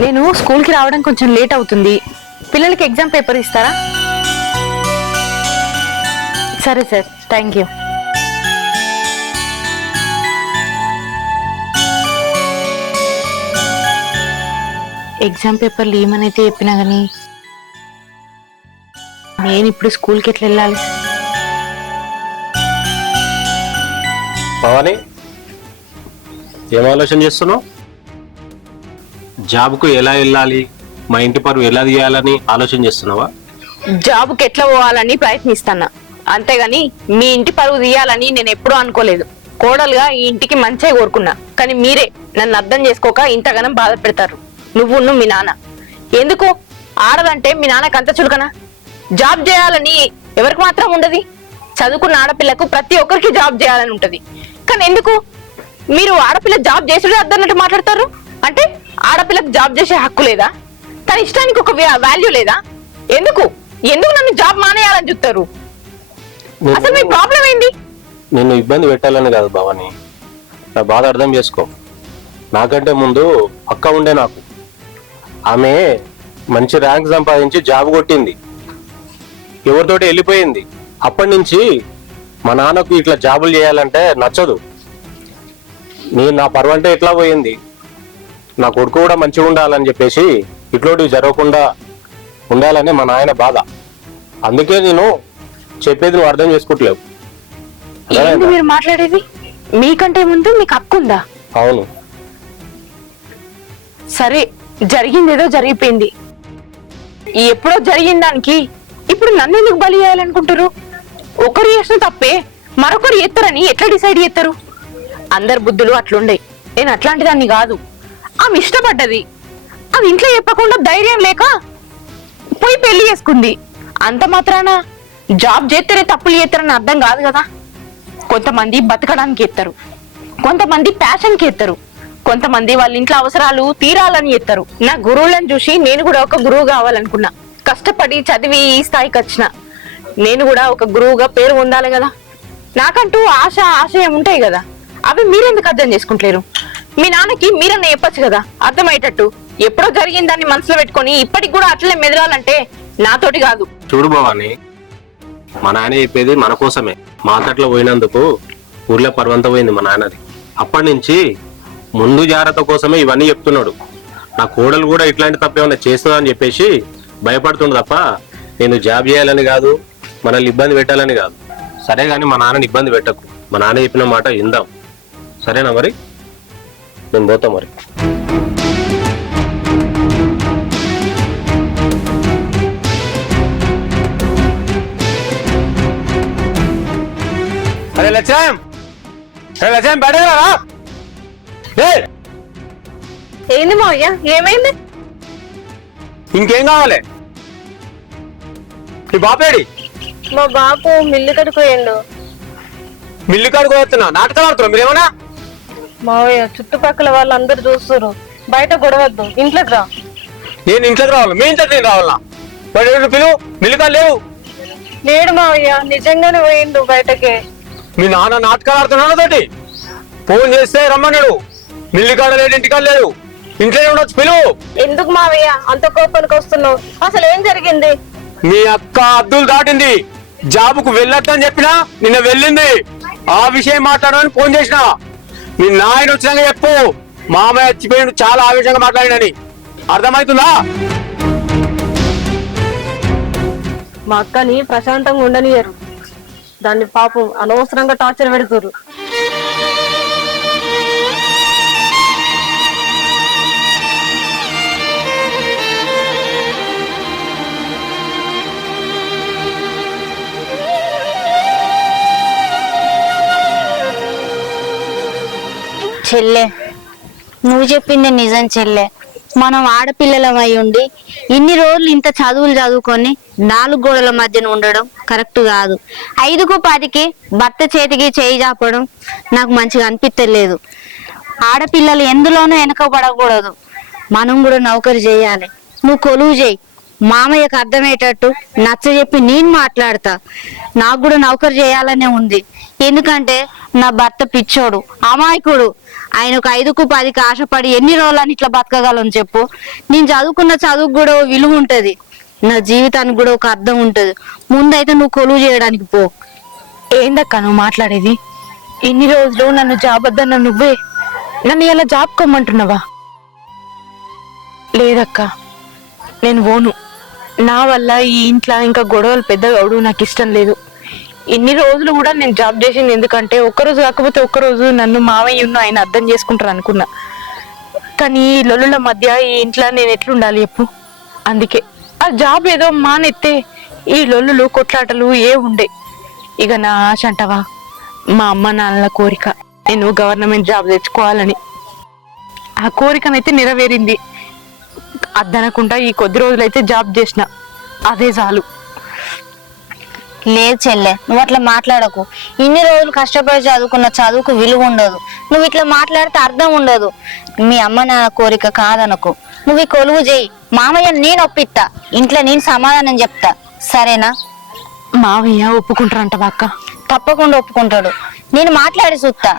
నేను స్కూల్కి రావడం కొంచెం లేట్ అవుతుంది, పిల్లలకి ఎగ్జామ్ పేపర్ ఇస్తారా? సరే సార్, థ్యాంక్ యూ. ఎగ్జామ్ పేపర్లు ఏమనైతే చెప్పినా కానీ నేను ఇప్పుడు స్కూల్కి ఎట్లా వెళ్ళాలి? భవాని, ఏం ఆలోచన చేస్తున్నావు? జాబ్కు ఎలా వెళ్ళాలి, మా ఇంటి పరువు ఎలా తీయాలని ఆలోచన చేస్తున్నావా? జాబ్కి ఎట్లా పోవాలని ప్రయత్నిస్తున్నా, అంతేగాని మీ ఇంటి పరువు తీయాలని నేను ఎప్పుడూ అనుకోలేదు. కోడలుగా ఈ ఇంటికి మంచిగా కోరుకున్నా, కానీ మీరే నన్ను అర్థం చేసుకోక ఇంతగానం బాధ పెడతారు. నువ్వును మీ నాన్న. ఎందుకు ఆడదంటే మీ నాన్నకు అంత చులకనా? జాబ్ చేయాలని ఎవరికి మాత్రం ఉండదు? చదువుకున్న ఆడపిల్లకు ప్రతి ఒక్కరికి జాబ్ చేయాలని ఉంటది. కానీ ఎందుకు మీరు ఆడపిల్ల జాబ్ చేసుడే అద్దన్నట్టు మాట్లాడతారు? అంటే ఆడపిల్లకు జాబ్ చేసే హక్కు లేదా? తన ఇష్టానికి ఒక వాల్యూ లేదా? ఎందుకు ఎందుకు నన్ను జాబ్ మానేయాలని చూస్తారు? అసలు మీ ప్రాబ్లం ఏంది? నిన్ను ఇబ్బంది పెట్టాలని కాదు భవాని, నా బాధ అర్థం చేసుకో. నాకంటే ముందు అక్క ఉండే నాకు. ఆమె మంచి ర్యాంక్ సంపాదించి జాబ్ కొట్టింది, ఎవరితోటి వెళ్ళిపోయింది. అప్పటి నుంచి మా నాన్నకు ఇట్లా జాబులు చేయాలంటే నచ్చదు. నా పరువు అంటే ఇట్లా పోయింది. నా కొడుకు కూడా మంచిగా ఉండాలని చెప్పేసి ఇట్లాంటివి జరగకుండా ఉండాలని మా నాయన బాధ. అందుకే నేను చెప్పేది నువ్వు అర్థం చేసుకుంటలేవు. ఏంది మీరు మాట్లాడేది? మీకంటే ముందు మీకు హక్కు ఉందా? అవును. సరే, జరిగిందేదో జరిగిపోయింది. ఎప్పుడో జరిగిన దానికి ఇప్పుడు నన్ను ఎందుకు బలి చేయాలనుకుంటారు? ఒకరు చేసిన తప్పే మరొకరు ఎత్తరని ఎట్లా డిసైడ్ చేస్తారు? అందరి బుద్ధులు అట్లుండే. నేను అట్లాంటి దాన్ని కాదు. ఆమె ఇష్టపడ్డది, అది ఇంట్లో చెప్పకుండా ధైర్యం లేక పోయి పెళ్లి చేసుకుంది. అంత మాత్రాన జాబ్ చేస్తేనే తప్పులు చేస్తారని అర్థం కాదు కదా. కొంతమంది బతకడానికి ఎత్తారు, కొంతమంది ప్యాషన్కి ఎత్తారు, కొంతమంది వాళ్ళ ఇంట్లో అవసరాలు తీరాలని ఎత్తారు. నా గురువులను చూసి నేను కూడా ఒక గురువు కావాలనుకున్నా. కష్టపడి చదివి ఈ స్థాయికి వచ్చిన నేను కూడా ఒక గురువుగా పేరు పొందాలి కదా. నాకంటూ ఆశయం ఉంటాయి కదా, అవి మీరెందుకు అర్థం చేసుకుంటలేరు? మీ నాన్నకి మీరన్నా చెప్పచ్చు కదా అర్థమయ్యేటట్టు. ఎప్పుడో జరిగిన దాన్ని మనసులో పెట్టుకొని ఇప్పటికి కూడా అట్లనే మెదలాలంటే నాతోటి కాదు. చూడు భవాని, మా నాన్న చెప్పేది మన కోసమే. మా తట్లో పోయినందుకు ఊర్లో పర్వంత పోయింది మా నాన్నది. అప్పటి నుంచి ముందు జాగ్రత్త కోసమే ఇవన్నీ చెప్తున్నాడు. నా కోడలు కూడా ఇట్లాంటి తప్పేమన్నా చేస్తుందా అని చెప్పేసి భయపడుతుండు తప్ప నేను జాబ్ చేయాలని కాదు, మనల్ని ఇబ్బంది పెట్టాలని కాదు. సరే కానీ మా నాన్నని ఇబ్బంది పెట్టకు. మా నాన్న చెప్పిన మాట విందాం, సరేనా? మరి నేను పోతా మరి. అరే లక్ష్యం, లక్ష్యం బయటరా. ఏంది మావయ్య, ఏమైంది? ఇంకేం కావాలి? నీ బాపేడి? మా బాపు మిల్లు కడుకోయండు. మిల్లు కాడుకు వస్తున్నా, నాటకాలు ఆడుతున్నావు మీరేమన్నా? మావయ్య, చుట్టుపక్కల వాళ్ళందరూ చూస్తారు, బయట గొడవద్దు, ఇంట్లోకి రా. నేను ఇంట్లోకి రావాలి? మీ ఇంట్లోకి నేను రావాలన్నా? బయట పిలువు, మిల్లు కాదు లేవు. లేడు మావయ్య, నిజంగానే పోయిండు బయటకే. మీ నాన్న నాటకాలు ఆడుతున్నాడు తోటి. ఫోన్ చేస్తే రమ్మన్నాడు. మిల్లు కాడ లేడు, ఇంటికాడ లేడు, ఇంట్లో ఉండొచ్చు, పిలువు. ఎందుకు మావయ్య అంత కోపానికి వస్తున్నావు? అసలు ఏం జరిగింది? మీ అక్క అద్దులు దాటింది, జాబుకు వెళ్ళొద్దని చెప్పినా నిన్న వెళ్ళింది. ఆ విషయం మాట్లాడమని ఫోన్ చేసిన. మీ నాయన వచ్చినాక చెప్పు, మామయ్య చచ్చిపోయిండు, చాలా ఆవేశంగా మాట్లాడినని. అర్థమవుతుందా? మా అక్కని ప్రశాంతంగా ఉండనియరు, దాన్ని పాపం అనవసరంగా టార్చర్ పెడుతురు. చెల్లె, నువ్వు చెప్పింది నిజం చెల్లె. మనం ఆడపిల్లలం అయి ఉండి ఇన్ని రోజులు ఇంత చదువులు చదువుకొని 4 గోడల మధ్యన ఉండడం కరెక్ట్ కాదు. 5కు 10కి భర్త చేతికి చేయి చాపడం నాకు మంచిగా అనిపించలేదు. ఆడపిల్లలు ఎందులోనూ వెనకబడకూడదు. మనం కూడా నౌకరి చేయాలి. నువ్వు కొలువు చేయి, మామయ్యకు అర్థమయ్యేటట్టు నచ్చ చెప్పి నేను మాట్లాడతా. నాకు కూడా నౌకరి చేయాలనే ఉంది. ఎందుకంటే నా భర్త పిచ్చోడు, అమాయకుడు. ఆయనకు 5కు 10కి ఆశపడి ఎన్ని రోజులని ఇట్లా బతకగలను చెప్పు. నేను చదువుకున్న చదువుకు కూడా ఓ విలువ ఉంటది, నా జీవితానికి కూడా ఒక అర్థం ఉంటది. ముందైతే నువ్వు కొలువు చేయడానికి పో. ఏందక్క నువ్వు మాట్లాడేది? ఇన్ని రోజులు నన్ను జాబ్ వద్దన్న నువ్వే నన్ను ఇలా జాబ్ కొమ్మంటున్నావా? లేదక్క, నేను పోను. నా వల్ల ఈ ఇంట్లో ఇంకా గొడవలు పెద్దగా అవడం నాకు ఇష్టం లేదు. ఇన్ని రోజులు కూడా నేను జాబ్ చేసింది ఎందుకంటే ఒక్కరోజు కాకపోతే ఒక్కరోజు నన్ను మామయ్యను ఆయన అర్థం చేసుకుంటారు అనుకున్నా. కానీ ఈ లొల్లుల మధ్య ఈ ఇంట్లో నేను ఎట్లుండాలి చెప్పు? అందుకే ఆ జాబ్ ఏదో మానెత్తే ఈ లొల్లులు కొట్లాటలు ఉండే. ఇక నా ఆశ అంటవా, మా అమ్మ నాన్నల కోరిక నేను గవర్నమెంట్ జాబ్ తెచ్చుకోవాలని. ఆ కోరికనైతే నెరవేరింది. అద్దనకుండా ఈ కొద్ది రోజులైతే జాబ్ చేసిన, అదే చాలు. లేదు చెల్లె, నువ్వు అట్లా మాట్లాడకు. ఇన్ని రోజులు కష్టపడి చదువుకున్న చదువుకు విలువ ఉండదు. నువ్వు ఇట్లా మాట్లాడితే అర్థం ఉండదు. మీ అమ్మ నాన్న కోరిక కాదనకు. నువ్వు ఈ కొలువు చేయి, మామయ్య నేను ఒప్పిస్తా, ఇంట్లో నేను సమాధానం చెప్తా. సరేనా? మావయ్య ఒప్పుకుంటారంటవా అక్క? తప్పకుండా ఒప్పుకుంటాడు. నేను మాట్లాడి చూస్తా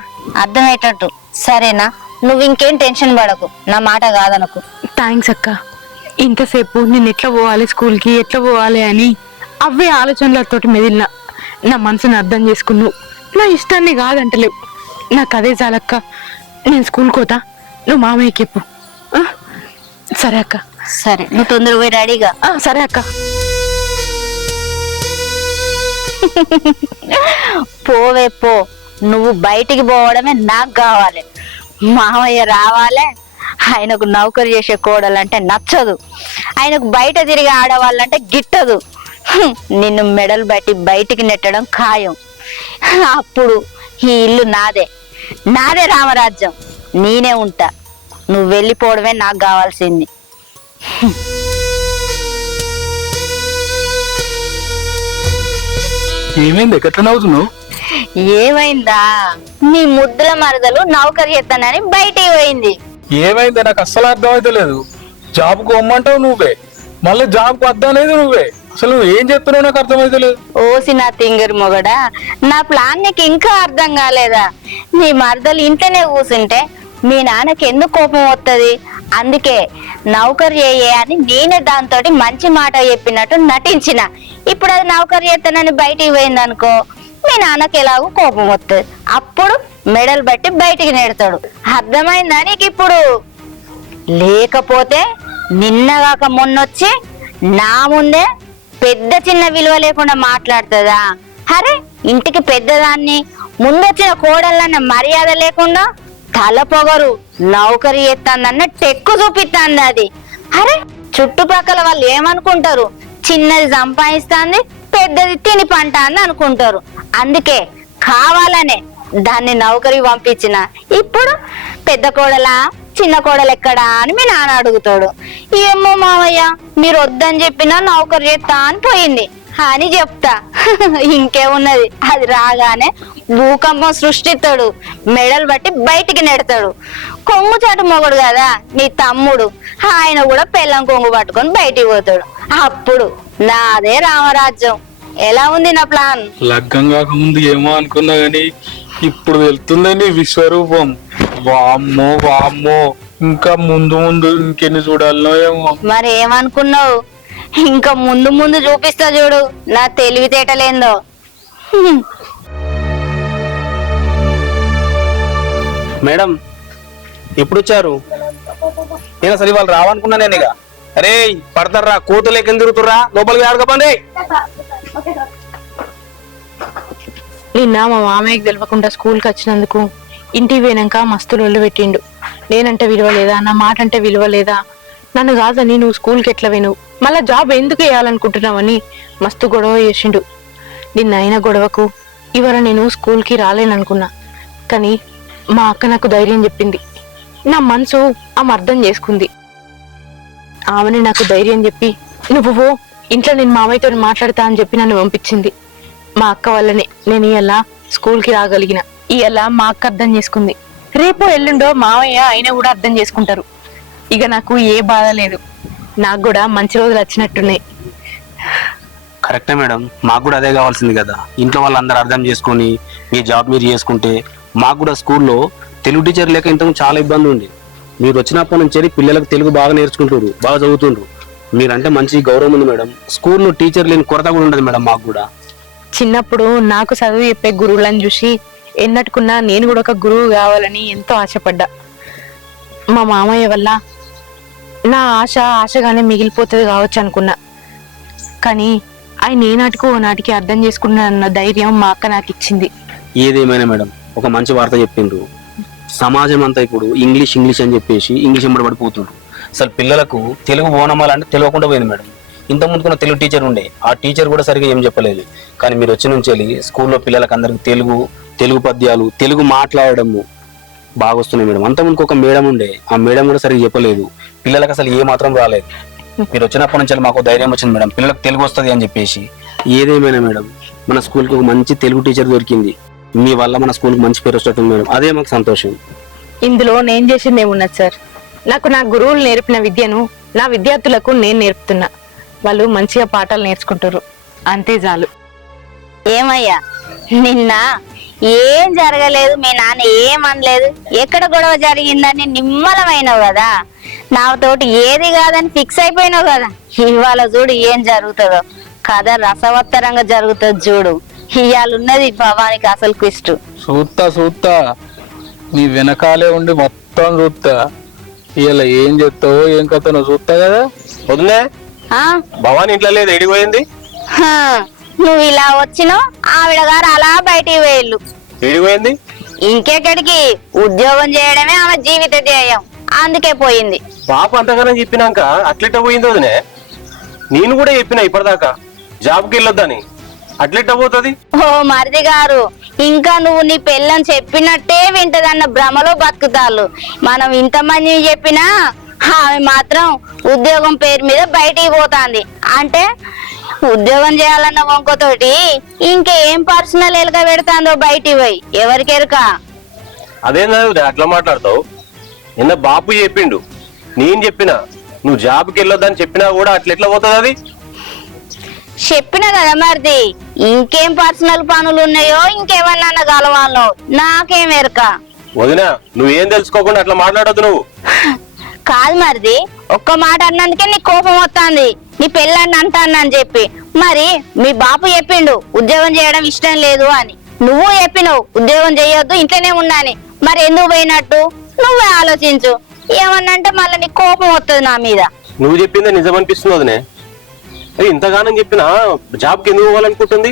అర్థమయ్యేటట్టు. సరేనా? నువ్వు ఇంకేం టెన్షన్ పడకు, నా మాట కాదనకు. థ్యాంక్స్ అక్క. ఇంతసేపు నేను ఎట్లా పోవాలి స్కూల్కి, ఎట్లా పోవాలి అని అవే ఆలోచనలతోటి మెదిలిన. నా మనసుని అర్థం చేసుకున్నావు. నా ఇష్టాన్ని కాదంటలేవు. నాకు అదే చాలక్క. నేను స్కూల్కి పోతా, నువ్వు మామయ్యకి చెప్పు. సరే అక్క. సరే, నువ్వు తొందరగా పోయి రెడీగా. సరే అక్క. పోవే పో, నువ్వు బయటికి పోవడమే నాకు కావాలి. మామయ్య రావాలే. ఆయనకు నౌకరు చేసే కోడలంటే నచ్చదు. ఆయనకు బయట తిరిగి ఆడవాళ్ళంటే గిట్టదు. నిన్ను మెడలు బట్టి బయటికి నెట్టడం ఖాయం. అప్పుడు ఈ ఇల్లు నాదే, నాదే రామరాజ్యం. నేనే ఉంటా. నువ్వు వెళ్ళిపోవడమే నాకు కావాల్సింది. ఏమైంది? ఎట్లా నవ్వుతున్నావు? ఏమైందా? నీ ముద్దుల మరదలు నౌకరు చేస్తానని బయటికి పోయింది. ఏమైంది? నాకు అస్సలు అర్థమైతే లేదు. జాబ్కు వమ్మంటావు నువ్వే, మళ్ళీ జాబ్కు వద్దనేది నువ్వే. అసలు నువ్వు ఏం చెప్తున్నావు నాకు అర్థమైతే లేదు. ఓసి నా తింగరు మొగడా, నా ప్లాన్ నీకు ఇంకా అర్థం కాలేదా? నీ మరదలు ఇంట్లోనే కూర్చుంటే మీ నాన్నకి ఎందుకు కోపం వస్తుంది? అందుకే నౌకరు చేయ అని నేనే దాంతో మంచి మాట చెప్పినట్టు నటించిన. ఇప్పుడు అది నౌకరు చేస్తానని బయటికి పోయింది అనుకో, మీ నాన్నకి ఎలాగో కోపం వస్తుంది. అప్పుడు మెడలు బట్టి బయటికి నెడతాడు. అర్థమైందా నీకు ఇప్పుడు? లేకపోతే నిన్నగాక మొన్నొచ్చి నా ముందే పెద్ద చిన్న విలువ లేకుండా మాట్లాడుతుందా? అరే, ఇంటికి పెద్దదాన్ని, ముందొచ్చిన కోడళ్ళన్న మర్యాద లేకుండా తల పొగరు నౌకరి ఎత్తాందన్న టెక్కు చూపిస్తాంది అది. అరే, చుట్టుపక్కల వాళ్ళు ఏమనుకుంటారు? చిన్నది సంపాదిస్తాంది, పెద్దది తిని పంట అని అనుకుంటారు. అందుకే కావాలనే దాన్ని నౌకరి పంపించిన. ఇప్పుడు పెద్ద కోడలా చిన్న కోడలు ఎక్కడా అని మీ నాన్న అడుగుతాడు. ఏమో మావయ్య, మీరు వద్దని చెప్పినా నౌకరు చేస్తా అని పోయింది అని చెప్తా. ఇంకేమున్నది, అది రాగానే భూకంపం సృష్టిస్తాడు, మెడలు బట్టి బయటికి నెడతాడు. కొంగు చాటు మొగడు కదా నీ తమ్ముడు, ఆయన కూడా పెళ్ళం కొంగు పట్టుకొని బయటికి పోతాడు. అప్పుడు నాదే రామరాజ్యం. ఎలా ఉంది నా ప్లాన్? లగ్గం కాకముందు ఏమో అనుకున్నా గానీ ఇప్పుడు వెళ్తుందని విశ్వరూపం. వామ్మో వామ్మో, ఇంకా ముందు ముందు ఇంకెన్ని చూడాలనో ఏమో. మరి ఏమనుకున్నావు? ఇంకా ముందు ముందు చూపిస్తా చూడు నా తెలివితేటలేందో. మేడం ఎప్పుడు వచ్చారు? నేను అసలు ఇవాళ రావనుకున్నా. నేను ఇక అరే పడతారా, కోతులు ఎక్కని తిరుగుతుర్రా, లోపలికి ఆడకపోండి. నిన్న మా మామయ్యకి తెలియకుండా స్కూల్కి వచ్చినందుకు ఇంటికి పోయినాక మస్తు లొల్లు పెట్టిండు. నేనంటే విలువ లేదా, నా మాట అంటే విలువ లేదా, నన్ను కాదని నువ్వు స్కూల్కి ఎట్లా వినువు, మళ్ళా జాబ్ ఎందుకు వేయాలనుకుంటున్నావని మస్తు గొడవ చేసిండు. నిన్న అయిన గొడవకు ఇవాళ నేను స్కూల్కి రాలేననుకున్నా. కానీ మా అక్క నాకు ధైర్యం చెప్పింది. నా మనసు ఆమె అర్థం చేసుకుంది. ఆమెని నాకు ధైర్యం చెప్పి నువ్వు పో, ఇంట్లో నేను మామయ్యతో మాట్లాడతా అని చెప్పి నన్ను పంపించింది. మా అక్క వల్లనే నేను ఇలా స్కూల్కి రాగలిగిన. ఇలా మా అక్క అర్థం చేసుకుంది. రేపు ఎల్లుండో మామయ్య అయినా కూడా అర్థం చేసుకుంటారు. ఇక నాకు ఏ బాధ లేదు. నాకు కూడా మంచి రోజులు వచ్చినట్టున్నాయి. కరెక్టే మేడం, మాకు కూడా అదే కావాల్సింది కదా. ఇంట్లో వాళ్ళందరూ అర్థం చేసుకొని మీ జాబ్ మీరు చేసుకుంటే, మాకు కూడా స్కూల్లో తెలుగు టీచర్ లేక ఇంతకు చాలా ఇబ్బంది ఉంది. మీరు వచ్చినప్పటి నుంచి పిల్లలకు తెలుగు బాగా నేర్చుకుంటారు, బాగా చదువుతుండ్రు. మీరంటే మంచి గౌరవం ఉంది మేడం. స్కూల్లో టీచర్ లేని కొరత కూడా ఉండదు మేడం మాకు కూడా. చిన్నప్పుడు నాకు చదువు చెప్పే గురువులను చూసి ఎన్నట్టుకున్నా నేను కూడా ఒక గురువు కావాలని ఎంతో ఆశపడ్డా. మా మామయ్య వల్ల నా ఆశ ఆశగానే మిగిలిపోతుంది కావచ్చు అనుకున్నా. కానీ ఆయన ఏనాటికో నాటికి అర్థం చేసుకున్న ధైర్యం మా అక్క నాకు ఇచ్చింది. ఏదేమైనా మేడం, ఒక మంచి వార్త చెప్పిండ్రు. సమాజం అంతా ఇప్పుడు ఇంగ్లీష్ ఇంగ్లీష్ అని చెప్పేసి ఇంగ్లీష్ ఎంబడిపడిపోతుండ్రు. అసలు పిల్లలకు తెలుగు ఓనమాలంటే తెలియకుండా పోయింది మేడం. ఇంతకుముందుకున్న తెలుగు టీచర్ ఉండే, ఆ టీచర్ కూడా సరిగా ఏం చెప్పలేదు. కానీ మీరు వచ్చి నుంచి వెళ్ళి స్కూల్లో పిల్లలకు అందరికి తెలుగు పద్యాలు, తెలుగు మాట్లాడడము బాగా వస్తున్నాయి మేడం. అంతకుముందుకు ఒక మేడం ఉండే, ఆ మేడం కూడా సరిగా చెప్పలేదు. పిల్లలకు అసలు ఏ మాత్రం రాలేదు. మీరు వచ్చినప్పటి నుంచి మాకు ధైర్యం వచ్చింది మేడం, పిల్లలకు తెలుగు వస్తుంది అని చెప్పేసి. ఏదేమైనా మేడం, మన స్కూల్కి ఒక మంచి తెలుగు టీచర్ దొరికింది. మీ వల్ల మన స్కూల్కి మంచి పేరు వస్తుంది మేడం, అదే మాకు సంతోషం. ఇందులో నేను చేసింది ఏమున్నది సార్? నాకు నా గురువులు నేర్పిన విద్యను నా విద్యార్థులకు నేను నేర్పుతున్నా. వాళ్ళు మంచిగా పాఠాలు నేర్చుకుంటారు, అంతే చాలు. ఏమయ్యా, నిన్న ఏం జరగలేదు, మీ నాన్న ఏమనలేదు, ఎక్కడ గొడవ జరిగిందని నిమ్మలమైనవు కదా, నాతోటి ఏది కాదని ఫిక్స్ అయిపోయినావు కదా. ఇవాళ చూడు ఏం జరుగుతుందో, కథ రసవత్తరంగా జరుగుతుంది చూడు. ఇవాళ ఉన్నది భవానికి అసలు క్విస్ట్. చూస్తా నీ వెనకాలే ఉండి మొత్తం చూస్తా. ఇలా ఏం చెప్తావో ఏం కథనో చూస్తా కదా. వదిలే, భవాని ఇంట్లో లేదు, ఎడిపోయింది. నువ్వు ఇలా వచ్చినావు, ఆవిడ గారు అలా బయటికి వేళ్ళు. ఎడిపోయింది ఇంకెక్కడికి, ఉద్యోగం చేయడమే ఆమె జీవిత ధ్యేయం, అందుకే పోయింది. పాప అంతగానో చెప్పినాక అట్లెట్ట పోయింది వదినే? నేను కూడా చెప్పినా ఇప్పటిదాకా జాబ్కి వెళ్ళొద్దని. అట్లెట్ట పోతుంది? ఓ మరిది గారు, ఇంకా నువ్వు నీ పెళ్ళని చెప్పినట్టే వింటదన్న భ్రమలో బతుకుతాళ్ళు. మనం ఇంతమంది చెప్పినా ఆమె మాత్రం ఉద్యోగం పేరు మీద బయటికి పోతాంది. అంటే ఉద్యోగం చేయాలన్న వంకతోటి ఇంకేం పర్సనల్ ఎలుక పెడతాందో బయటికి పోయి, ఎవరికెరుక? అదేనా అట్లా మాట్లాడతావు? నిన్న బాపు చెప్పిండు, నేను చెప్పినా నువ్వు జాబ్కి వెళ్ళొద్దని చెప్పినా కూడా అట్లెట్లా పోతుంది? అది చెప్పిన కదా మరిది, ఇంకేం పర్సనల్ పనులు ఉన్నాయో ఇంకేమన్నా గలవాలో నాకేం ఎరుక. వదినా, నువ్వేం తెలుసుకోకుండా అట్లా మాట్లాడొద్దు నువ్వు. కాదు మరిది, ఒక్క మాట అన్నందుకే నీ కోపం వస్తుంది, నీ పెళ్ళాన్ని అంటానని చెప్పి. మరి మీ బాపు చెప్పిండు ఉద్యోగం చేయడం ఇష్టం లేదు అని, నువ్వు చెప్పినవు ఉద్యోగం చేయొద్దు ఇంట్లోనే ఉన్నాని. మరి ఎందుకు పోయినట్టు నువ్వే ఆలోచించు. ఏమన్నంటే మళ్ళీ నీ కోపం వస్తుంది నా మీద. నువ్వు చెప్పిందే నిజం అనిపిస్తుంది వదినే. అది ఇంతగానం చెప్పినా జాబ్కి ఎందుకు పోవాలనుకుంటుంది?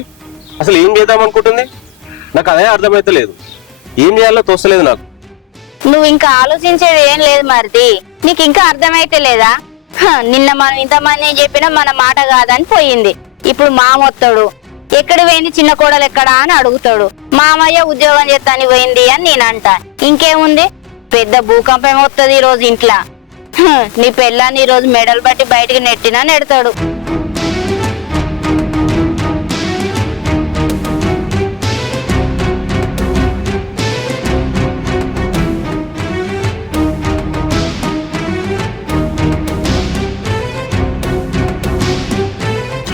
అసలు ఏం చేద్దాం అనుకుంటుంది? నాకు అదే అర్థమైతలేదు. ఏం చేయాలో తోస్తలేదు నాకు. నువ్వు ఇంకా ఆలోచించేది ఏం లేదు మరిది, నీకు ఇంకా అర్థమైతే లేదా? నిన్న మనం ఇంతమంది చెప్పినా మన మాట కాదని పోయింది. ఇప్పుడు మామొత్తాడు, ఎక్కడ పోయింది చిన్న కోడలు ఎక్కడా అని అడుగుతాడు. మామయ్య ఉద్యోగం చేస్తాని పోయింది అని నేను అంట. ఇంకేముంది, పెద్ద భూకంపం వస్తుంది ఈ రోజు ఇంట్లో. నీ పెళ్ళాన్ని ఈ రోజు మెడలు బట్టి బయటికి నెట్టినా నెడతాడు.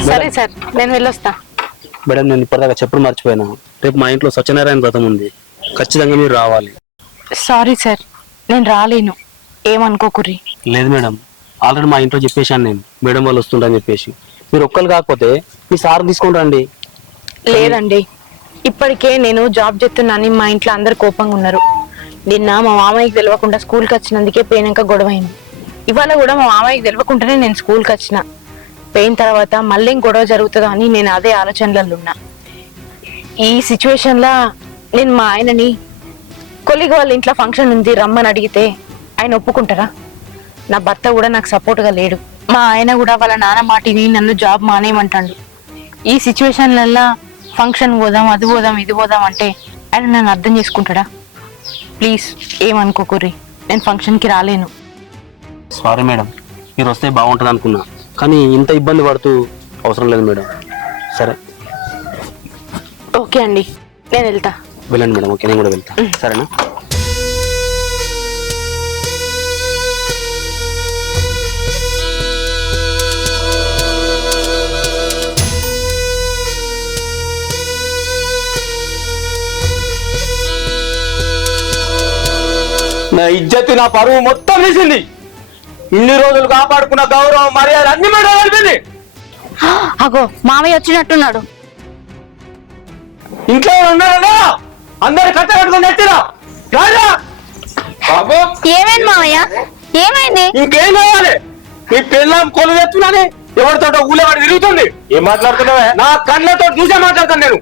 సరే సార్, నేను వెళ్ళొస్తా. మేడం, నేను ఇప్పటిదాకా చెప్పడం మర్చిపోయినా. రేపు మా ఇంట్లో సత్యనారాయణ వ్రతం ఉంది, ఖచ్చితంగా మీరు రావాలి. సారీ సార్, నేను రాలేను, ఏమనుకోకుర్రి. లేదు మేడం, ఆల్రెడీ మా ఇంట్లో చెప్పేశాను నేను, మేడం వాళ్ళు వస్తుండని చెప్పేసి. మీరు ఒక్కరు కాకపోతే మీ సార్ తీసుకొని రండి. లేదండి, ఇప్పటికే నేను జాబ్ చేస్తున్నానని మా ఇంట్లో అందరు కోపంగా ఉన్నారు. నిన్న మా మామయ్యకి తెలియకుండా స్కూల్కి వచ్చినందుకే పోయినాక గొడవ అయింది. ఇవాళ కూడా మా మామయ్యకి తెలియకుండానే నేను స్కూల్కి వచ్చిన. పోయిన తర్వాత మళ్ళీ గొడవ జరుగుతుందా అని నేను అదే ఆలోచనలలో ఉన్నా. ఈ సిచ్యువేషన్లో నేను మా ఆయనని కొలిగి వాళ్ళ ఇంట్లో ఫంక్షన్ ఉంది రమ్మని అడిగితే ఆయన ఒప్పుకుంటారా? నా భర్త కూడా నాకు సపోర్ట్గా లేడు. మా ఆయన కూడా వాళ్ళ నాన్న మాటిని నన్ను జాబ్ మానేయమంటాడు. ఈ సిచ్యువేషన్లల్లో ఫంక్షన్ పోదాం, అది పోదాం, ఇది పోదాం అంటే ఆయన నన్ను అర్థం చేసుకుంటాడా? ప్లీజ్ ఏమనుకోకుర్రి, నేను ఫంక్షన్కి రాలేను. సారీ మేడం, మీరు వస్తే బాగుంటుంది అనుకున్నా, కానీ ఇంత ఇబ్బంది పడుతూ అవసరం లేదు మేడం. సరే ఓకే అండి, నేను వెళ్తా. వెళ్ళండి మేడం. ఓకే, నేను కూడా వెళ్తా. సరేనా? నా ఇజ్జత్ నా పరువు మొత్తం తీసింది. ఇన్ని రోజులు కాపాడుకున్న గౌరవం మర్యాద అన్ని మేడం కలిపింది. అగో మామయ్య వచ్చినట్టున్నాడు. ఇంట్లో ఉన్నారా? అందరు కట్ట కట్టుకుని నెట్టిరా రాజా బాబు. ఏమైంది మామయ్య? ఏమైంది? ఇంకేం కావాలి? మీ పిల్లం కొలు తెచ్చునని ఎవరితో ఊళ్ళో వాడు తిరుగుతుంది. ఏం మాట్లాడుతున్నావా? నా కళ్ళతో చూసే మాట్లాడతాను నేను.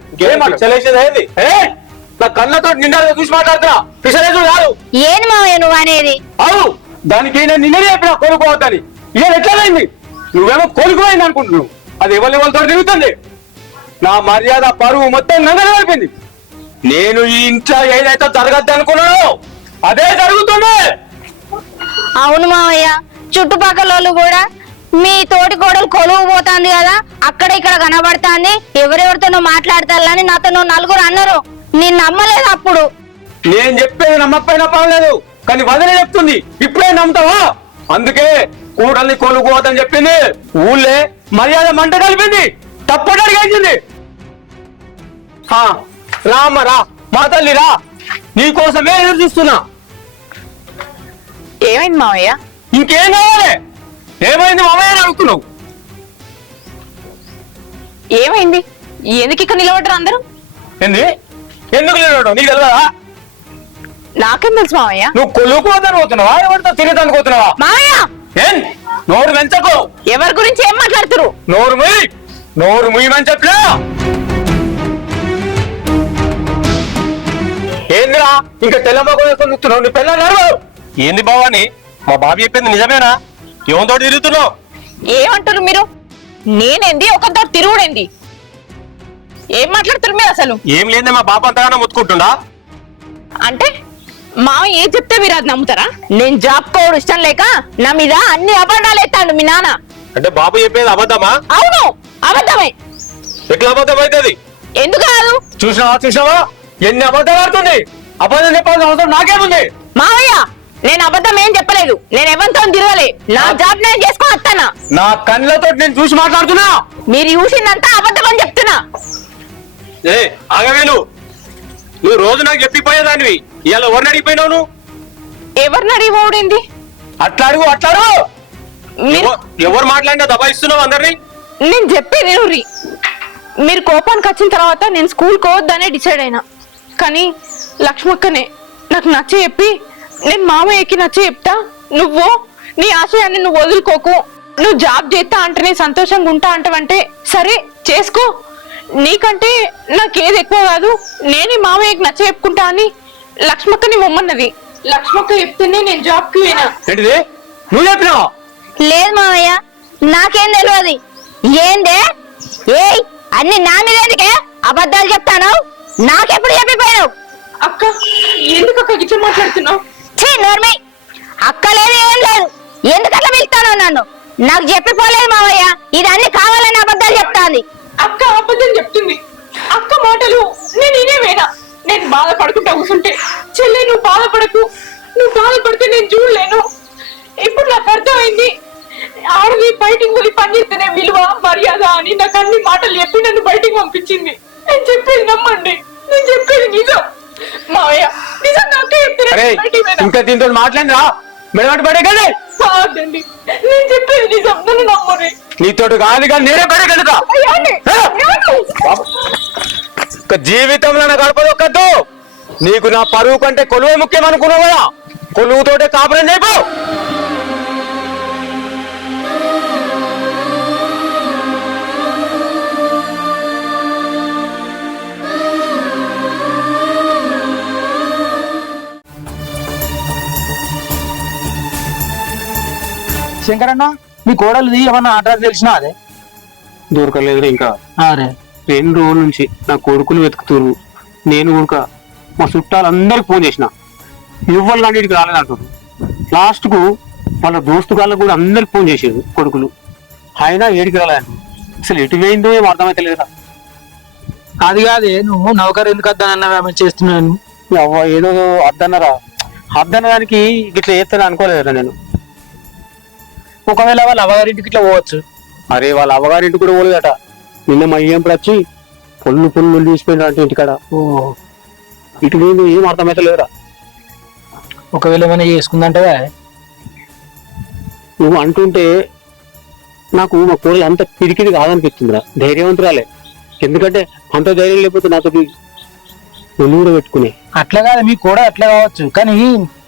నా కళ్ళతో నిండా చూసి మాట్లాడుతున్నా. పిసలేసు కాదు. ఏంది మామయ్య నువ్వు అనేది? అవు దానికి నేను నిన్ననే చెప్పిన కోలుకోవద్దని. ఇక ఎట్లయింది? నువ్వేమో కోలుకోయింది అనుకుంటున్నావు. అది ఎవరితో తిరుగుతుంది. నా మర్యాద పరువు మొత్తం నగలు కలిపింది. నేను ఈ ఇంట్లో ఏదైతే జరగద్దు అనుకున్నానో అదే జరుగుతుంది. అవును మామయ్య, చుట్టుపక్కల వాళ్ళు కూడా మీ తోటి కోడలు కొలువు పోతాంది కదా, అక్కడ ఇక్కడ కనబడుతుంది, ఎవరెవరితోనో మాట్లాడతారని నాతో నలుగురు అన్నారు. నేను నమ్మలేదు అప్పుడు. నేను చెప్పేది నమ్మకపోయినా పర్లేదు, కానీ వదిలే చెప్తుంది. ఇప్పుడే నమ్ముతావా? అందుకే కూడల్ని కొలుకోవద్దని చెప్పింది. ఊళ్ళే మర్యాద మంట కలిపింది, తప్పటి అడిగేసింది. రామ్మ రా, మా తల్లి రా, నీకోసమే ఎదురు చూస్తున్నా. ఏమైంది మావయ్య? ఇంకేం కావాలి? ఏమైంది మామయ్య అని అడుగుతున్నావు? ఏమైంది? ఎందుకు ఇక్కడ నిలబడ్డారు అందరూ? ఏంది? ఎందుకు లేడు? నీకు తెలియదా? నాకేం తెలుసు మావయ్య? నువ్వు కొలుకోవద్దని పోతున్నావా? ఎవరితో తినేదానికి పోతున్నావా? మావయ్య ఏం నోరు పెంచకు. ఎవరి గురించి ఏం మాట్లాడుతురు? నోరు ముయ్, నోరు ముయ్యమని చెప్పలే. ఏందిరా ఇంకా తెల్లమ్మకు వేసుకొని నీ పిల్లలు నడవరు. ఏంది బావాని? మా బాబు చెప్పింది నిజమేనా? ఎవరితో తిరుగుతున్నావు? ఏమంటారు మీరు? నేనేంది ఒకరితో తిరుగుడేంది? ఏం మాట్లాడుతున్నారు మీరు అసలు? ఏం లేదే, మా బాబు అంతగానో ముత్తుకుంటుండా? అంటే మావయ్య ఏం చెప్తే మీరు అది నమ్ముతారా? నేను జాబ్ కోవడం ఇష్టం లేక నా మీద అన్ని అబద్ధాలు ఎత్తాడు మీ నాన్న. అంటే బాబు చెప్పేది అబద్ధమా? అవును, అబద్ధమే. ఎట్లా అబద్ధం అవుతుంది? ఎందుకు కాదు? చూసినావా ఎన్ని అబద్ధాలు ఆడుతుంది. అబద్ధం చెప్పాల్సిన అవసరం నాకేముంది? మావయ్య నేను అబద్ధం ఏం చెప్పలేదు. నేను ఎవరితో తిరగలే. నా జాబ్ నేను చేసుకొని వస్తానా. నా కళ్ళతో నేను చూసి మాట్లాడుతున్నా. మీరు చూసిందంతా అబద్ధం అని చెప్తున్నా. ఏ ఆగవే, నువ్వు రోజు నాకు చెప్పిపోయేదానివి. ఇవాళ ఎవరిని అడిగిపోయినావు నువ్వు? ఎవరిని అడిగిపోవడింది? అట్లా అడుగు. ఎవరు మాట్లాడినా దబాయిస్తున్నావు అందరినీ. నేను చెప్పేది రీ, మీరు కోపానికి వచ్చిన తర్వాత నేను స్కూల్ కోవద్దనే డిసైడ్ అయినా. కానీ లక్ష్మక్కనే నాకు నచ్చ చెప్పి నేను మామయ్యకి నచ్చ చెప్తా, నువ్వు నీ ఆశయాన్ని నువ్వు వదులుకోకు, నువ్వు జాబ్ చేస్తా అంటే నీ సంతోషంగా ఉంటా అంటావంటే సరే చేసుకో, నీకంటే నాకేది ఎక్కువ కాదు, నేనే మామయ్యకి నచ్చ చెప్పుకుంటా అని లక్ష్మక్కని మొమ్మన్నది. లక్ష్మక్క చెప్తేనే నేను జాబ్కి పోయినా. ఏంటిది? నువ్వు చెప్పినావా? లేదు మామయ్య, నాకేం తెలియదు. ఏందే? ఏయ్ అన్ని నా మీద ఎందుకే అబద్ధాలు చెప్తాను? నాకెప్పుడు చెప్పిపోయావు? అక్క ఎందుకు అక్క ఇట్లా మాట్లాడుతున్నావు? నోర్మి, అక్క లేదు ఏం లేదు. ఎందుకు అట్లా పిలుస్తాను నన్ను? నాకు చెప్పిపోలేదు మావయ్య, ఇది అన్ని కావాలని అబద్ధాలు చెప్తాంది. అక్క అబద్ధం చెప్తుంది. అక్క మాటలు నేను ఇనేవేనా? నేను బాధపడుకుంటా కూర్చుంటే చెల్లె నువ్వు బాధపడకు, నువ్వు బాధపడితే నేను చూడలేను. ఇప్పుడు నాకు అర్థమైంది, ఆడది బయటికి పోయి పని చేస్తేనే విలువ మర్యాద అని నాకు అన్ని మాటలు చెప్పి నన్ను బయటికి పంపించింది. నేను చెప్పేది నమ్మండి, నేను చెప్పేది నిజం. మావయ్య నిజంగా అక్క చెప్తే ఇంకా దీంతో మాట్లాడినా మెడబడి పడే కదా. కాదండి, నేను చెప్పేది నిజం, నన్ను నమ్మని. నీతోటి కాదు కానీ నేనే పడే కలుగుతా. జీవితంలో నా గడపదొక్కద్దు. నీకు నా పరువు కంటే కొలువే ముఖ్యం అనుకున్నావు కదా, కొలువుతోటే కాపురం చేయకు. శంకరన్న, మీ కోడలిది ఏమన్నా అడ్రస్ తెలిసినా? అదే దొరకలేదు ఇంకా. అరే 2 రోజుల నుంచి నా కొడుకులు వెతుకుతున్నారు. నేను కూడా మా చుట్టాలందరికి ఫోన్ చేసిన, ఇవ్వాలి కానీ ఇక్కడికి రాలేదంటారు. లాస్ట్కు వాళ్ళ దోస్తు గాళ్ళకు కూడా అందరికి ఫోన్ చేసేది కొడుకులు, అయినా ఏడికి రాలేదు. అసలు ఎటు పోయిందో ఏం అర్థమైతే లేదా. అది కాదే నువ్వు నౌకరు ఎందుకు వద్దానన్నా చేస్తున్నాను. ఏదో అద్దన్నారా, అద్దనడానికి ఇట్లా చేస్తాను అనుకోలేదా నేను. ఒకవేళ వాళ్ళ అవ్వగారింటికి ఇట్లా పోవచ్చు. అరే వాళ్ళ అవ్వగారింటి కూడా పోలేదట. నిన్న మా అయ్యంప్పుడు వచ్చి పొల్లు తీసిపోయినా అంటే ఇంటికాడ. ఓ ఇటు పోయిందో ఏం అర్థమైతే లేదురా. ఒకవేళ ఏమైనా చేసుకుందంటే నువ్వు అంటుంటే నాకు మా కూరలు అంత పిరికిది కాదనిపిస్తుందిరా, ధైర్యవంతురాలే. ఎందుకంటే అంత ధైర్యం లేకపోతే నాతో ఒళ్ళు కూడా పెట్టుకునే. అట్లా కాదు మీకు కూడా అట్లా కావచ్చు, కానీ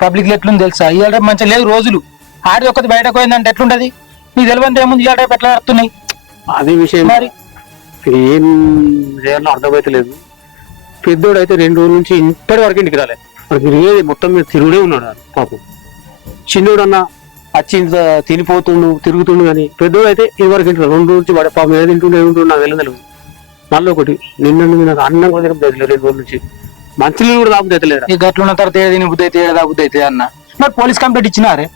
పబ్లిక్ ఎట్లుంది తెలుసా, ఇవాళ మంచిగా లేదు రోజులు. ఆడి ఒక్కటి బయటకు పోయిందంటే ఎట్లుంటది, నీకు తెలియంత ఏముంది, ఇవాళ రేపు ఎట్లా నడుస్తున్నాయి అదే విషయం. మరి ఏం చేయాలో అర్థమైతే లేదు. పెద్దోడు అయితే 2 రోజుల నుంచి ఇప్పటి వరకు ఇంటికి రాలే. మరి తిరిగేది మొత్తం మీద తిరుగుడే ఉన్నాడు పాపం. చిన్నోడు అన్న వచ్చి ఇంత తినిపోతుండు తిరుగుతుండు, కానీ పెద్దోడు అయితే ఇదివరకు ఇంటి 2 రోజుల నుంచి వాడే పాపం ఏది తింటుండే ఉంటుండు నాకు తెలియదు. మళ్ళీ ఒకటి నిన్న నాకు అన్నం కూడా తినబుద్ధి 2 రోజుల నుంచి, మంచినీళ్ళు కూడా తాగుబుద్ధి అయితే లేదా. ఈ గట్లున్న తర్వాత ఏది బుద్ధి అయితే ఏడా బుద్ధి అయితే అన్న. మరి పోలీస్ కంప్లైంట్ ఇచ్చినారే?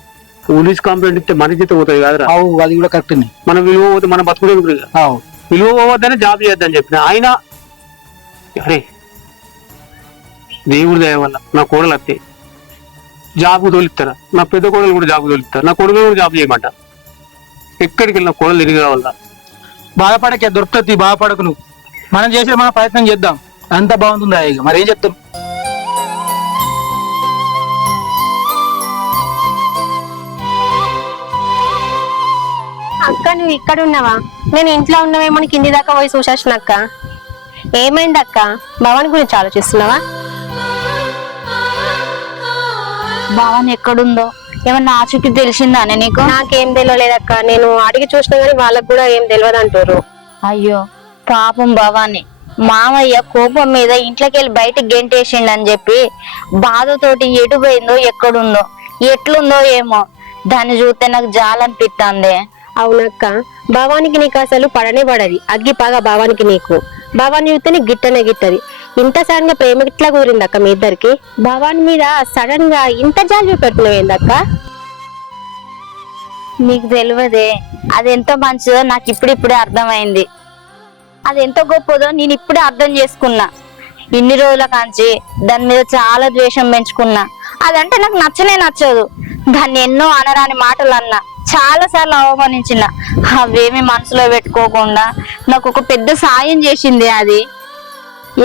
పోలీస్ కంప్లైంట్ ఇస్తే మన జీతం పోతుంది కాదురా. అవు అది కూడా కరెక్ట్. మన విలువ పోతే మన బతుకుడే అవు విలువ పోవద్దని జాబ్ చేయొద్దని చెప్పిన ఆయన. అరే దేవుడి దయ వల్ల నా కోడలు అత్తే జాబ్ తోలిస్తారా, నా పెద్ద కోడలు కూడా జాబ్ తోలిస్తారు, నా కొడుకు కూడా జాబ్ చేయమంట. ఎక్కడికి వెళ్ళిన కోడలు తిరిగి రావాల. బాధపడకే, దొరుకుతుంది, బాధపడకు. నువ్వు మనం చేసే మన ప్రయత్నం చేద్దాం, అంత బాగుంటుందా ఇక మరి ఏం చెప్తాం. అక్క నువ్వు ఇక్కడ ఉన్నావా? నేను ఇంట్లో ఉన్నావేమో కింది దాకా పోయి చూసేసిన అక్క. ఏమైంది అక్క? భవాని గురించి ఆలోచిస్తున్నావా? భవాని ఎక్కడుందో ఏమన్నా ఆచూకీ తెలిసిందానే నీకు? నాకేం తెలియలేదక్క, నేను అడిగి చూసినా గానీ వాళ్ళకు కూడా ఏం తెలియదు అంటారు. అయ్యో పాపం భవాని. మామయ్య కోపం మీద ఇంట్లోకి వెళ్ళి బయటకు గెంటేసిండని చెప్పి బాధతోటి ఎటు పోయిందో ఎక్కడుందో ఎట్లుందో ఏమో. దాన్ని చూస్తే నాకు జాలనిపిస్తుంది. అవునక్క, భవానికి నీకు అసలు పడనే పడది. అగ్గి పగ భవానికి నీకు. భవాని చూస్తే నీకు గిట్టనే గిట్టది. ఇంత సడన్ గా ప్రేమ ఇట్లా కుదిరింది అక్క మీ ఇద్దరికి. భవాని మీద సడన్ గా ఇంత జాలి చూపెడుతున్నావు ఏందక్క? నీకు తెలియదే అదెంతో మంచిదో నాకు ఇప్పుడిప్పుడే అర్థమైంది. అదెంతో గొప్పదో నేను ఇప్పుడే అర్థం చేసుకున్నా. ఇన్ని రోజుల కాంచి దాని మీద చాలా ద్వేషం పెంచుకున్నా. అదంటే నాకు నచ్చనే నచ్చదు. దాన్ని ఎన్నో అనరాని మాటలు అన్నా, చాలా సార్లు అవమానించిన. అవేమి మనసులో పెట్టుకోకుండా నాకు ఒక పెద్ద సాయం చేసింది. అది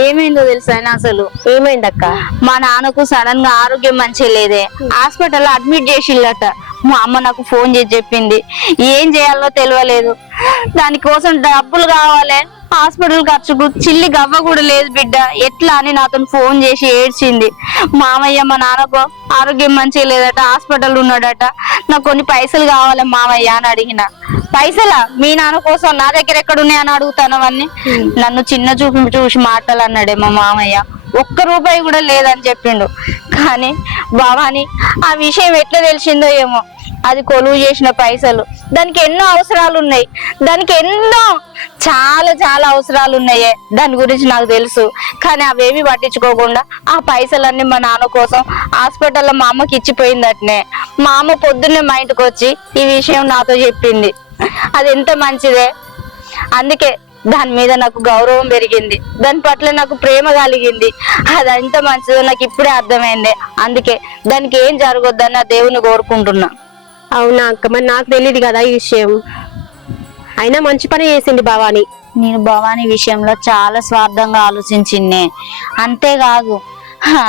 ఏమైందో తెలుసా అసలు? ఏమైందక్క? మా నాన్నకు సడన్ గా ఆరోగ్యం మంచిగా లేదే, హాస్పిటల్లో అడ్మిట్ చేసిల్లట. మా అమ్మ నాకు ఫోన్ చేసి చెప్పింది. ఏం చేయాలో తెలియలేదు. దానికోసం డబ్బులు కావాలి. హాస్పిటల్ ఖర్చుకు చిల్లి గవ్వ కూడా లేదు బిడ్డ. ఎట్లా అని నాతో ఫోన్ చేసి ఏడ్చింది. మామయ్య మా నాన్నకు ఆరోగ్యం మంచిగా లేదట, హాస్పిటల్ ఉన్నాడట, నాకు కొన్ని పైసలు కావాలి మామయ్య అని అడిగిన. పైసలా? మీ నాన్న కోసం నా దగ్గర ఎక్కడున్నాయని అడుగుతాను అవన్నీ. నన్ను చిన్న చూపు చూసి మాటలు అన్నాడే మా మామయ్య. ₹1 కూడా లేదని చెప్పిండు. కానీ భవాని ఆ విషయం ఎట్లా తెలిసిందో ఏమో. అది కొలువు చేసిన పైసలు. దానికి ఎన్నో అవసరాలు ఉన్నాయి. దానికి ఎన్నో చాలా చాలా అవసరాలు ఉన్నాయే. దాని గురించి నాకు తెలుసు. కానీ అవేమి పట్టించుకోకుండా ఆ పైసలన్నీ మా నాన్న కోసం హాస్పిటల్లో మా అమ్మకి ఇచ్చిపోయిందటనే. మా అమ్మ పొద్దున్నే మా ఇంటికి వచ్చి ఈ విషయం నాతో చెప్పింది. అది ఎంత మంచిదే. అందుకే దాని మీద నాకు గౌరవం పెరిగింది. దాని పట్ల నాకు ప్రేమ కలిగింది. అది ఎంత మంచిదో నాకు ఇప్పుడే అర్థమైంది. అందుకే దానికి ఏం జరగొద్దని ఆ దేవుని కోరుకుంటున్నా. అవునా అక్క? మరి నాకు తెలియదు కదా ఈ విషయం. అయినా మంచి పని చేసింది భవాని. నేను భవాని విషయంలో చాలా స్వార్థంగా ఆలోచించింది. అంతేకాదు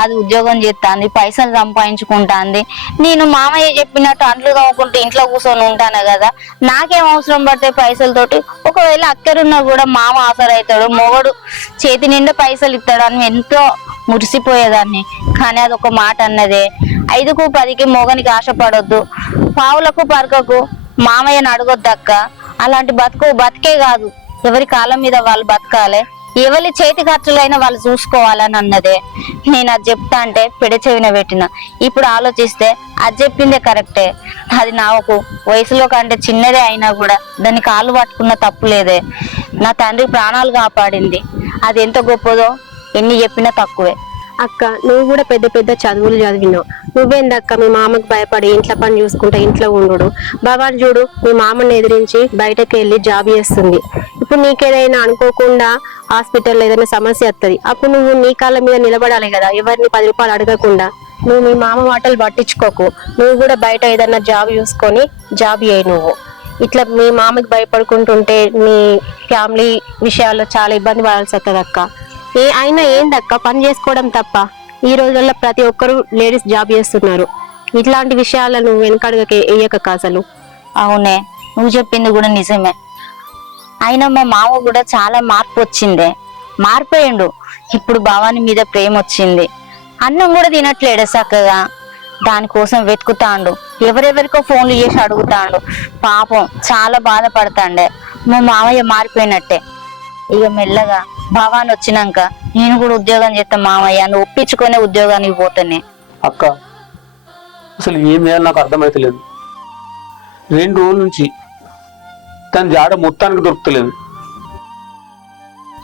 అది ఉద్యోగం చేస్తాంది, పైసలు సంపాదించుకుంటాంది. నేను మామయ్య చెప్పినట్టు అంట్లు తవ్వుకుంటూ ఇంట్లో కూర్చొని ఉంటాను కదా. నాకేం అవసరం పడితే పైసలతోటి. ఒకవేళ అక్కరున్నా కూడా మామ ఆసరైతాడు, మొగడు చేతి నిండా పైసలు ఇస్తాడని ఎంతో మురిసిపోయేదాన్ని. కానీ అది ఒక మాట అన్నదే, 5కు 10కి మొగనికి ఆశపడొద్దు, పావులకు పరకకు మామయ్యని అడగొద్దక్క. అలాంటి బతికే కాదు, ఎవరి కాలం మీద వాళ్ళు బతకాలి, ఎవరి చేతి ఖర్చులైనా వాళ్ళు చూసుకోవాలని అన్నదే. నేను అది చెప్తా అంటే పెడచెవిన పెట్టిన. ఇప్పుడు ఆలోచిస్తే అది చెప్పిందే కరెక్టే. అది నాకు వయసులో కంటే చిన్నదే అయినా కూడా దాన్ని కాళ్ళు పట్టుకున్న తప్పు లేదే. నా తండ్రి ప్రాణాలు కాపాడింది. అది ఎంత గొప్పదో ఎన్ని చెప్పినా తక్కువే. అక్క నువ్వు కూడా పెద్ద పెద్ద చదువులు చదివినావు. నువ్వేందక్క మీ మామకు భయపడి ఇంట్లో పని చూసుకుంటా ఇంట్లో ఉండు. బాబాని చూడు, మీ మామని ఎదిరించి బయటకు వెళ్ళి జాబ్ చేస్తుంది. ఇప్పుడు నీకేదైనా అనుకోకుండా హాస్పిటల్లో ఏదైనా సమస్య వస్తుంది, అప్పుడు నువ్వు నీ కాళ్ళ మీద నిలబడాలి కదా, ఎవరిని 10 రూపాయలు అడగకుండా. నువ్వు మీ మామ మాటలు పట్టించుకోకు, నువ్వు కూడా బయట ఏదైనా జాబ్ చూసుకొని జాబ్ చేయి. నువ్వు ఇట్లా మీ మామకి భయపడుకుంటుంటే మీ ఫ్యామిలీ విషయాల్లో చాలా ఇబ్బంది పడాల్సి వస్తుంది అక్క. అయినా ఏందక్క, పని చేసుకోవడం తప్ప? ఈ రోజుల్లో ప్రతి ఒక్కరు లేడీస్ జాబ్ చేస్తున్నారు. ఇట్లాంటి విషయాలను నువ్వు వెనకడుగకి వేయక అసలు. అవునే, నువ్వు చెప్పింది కూడా నిజమే. అయినా మా మామ కూడా చాలా మార్పు వచ్చిందే, మారిపోయిండు. ఇప్పుడు భవాని మీద ప్రేమ వచ్చింది. అన్నం కూడా తినట్లేడు చక్కగా, దానికోసం వెతుకుతాండు. ఎవరెవరికో ఫోన్లు చేసి అడుగుతాండు. పాపం చాలా బాధపడతాండే. మా మామయ్య మారిపోయినట్టే. ఇక మెల్లగా భవాని వచ్చినాక నేను కూడా ఉద్యోగం చేస్తా మామయ్య, నువ్వు ఒప్పించుకునే ఉద్యోగానికి పోతానే. అక్క అసలు ఏం చేయాలి నాకు అర్థమైతలేదు. 2 రోజుల నుంచి తన జాడ మొత్తానికి దొరుకుతలేదు.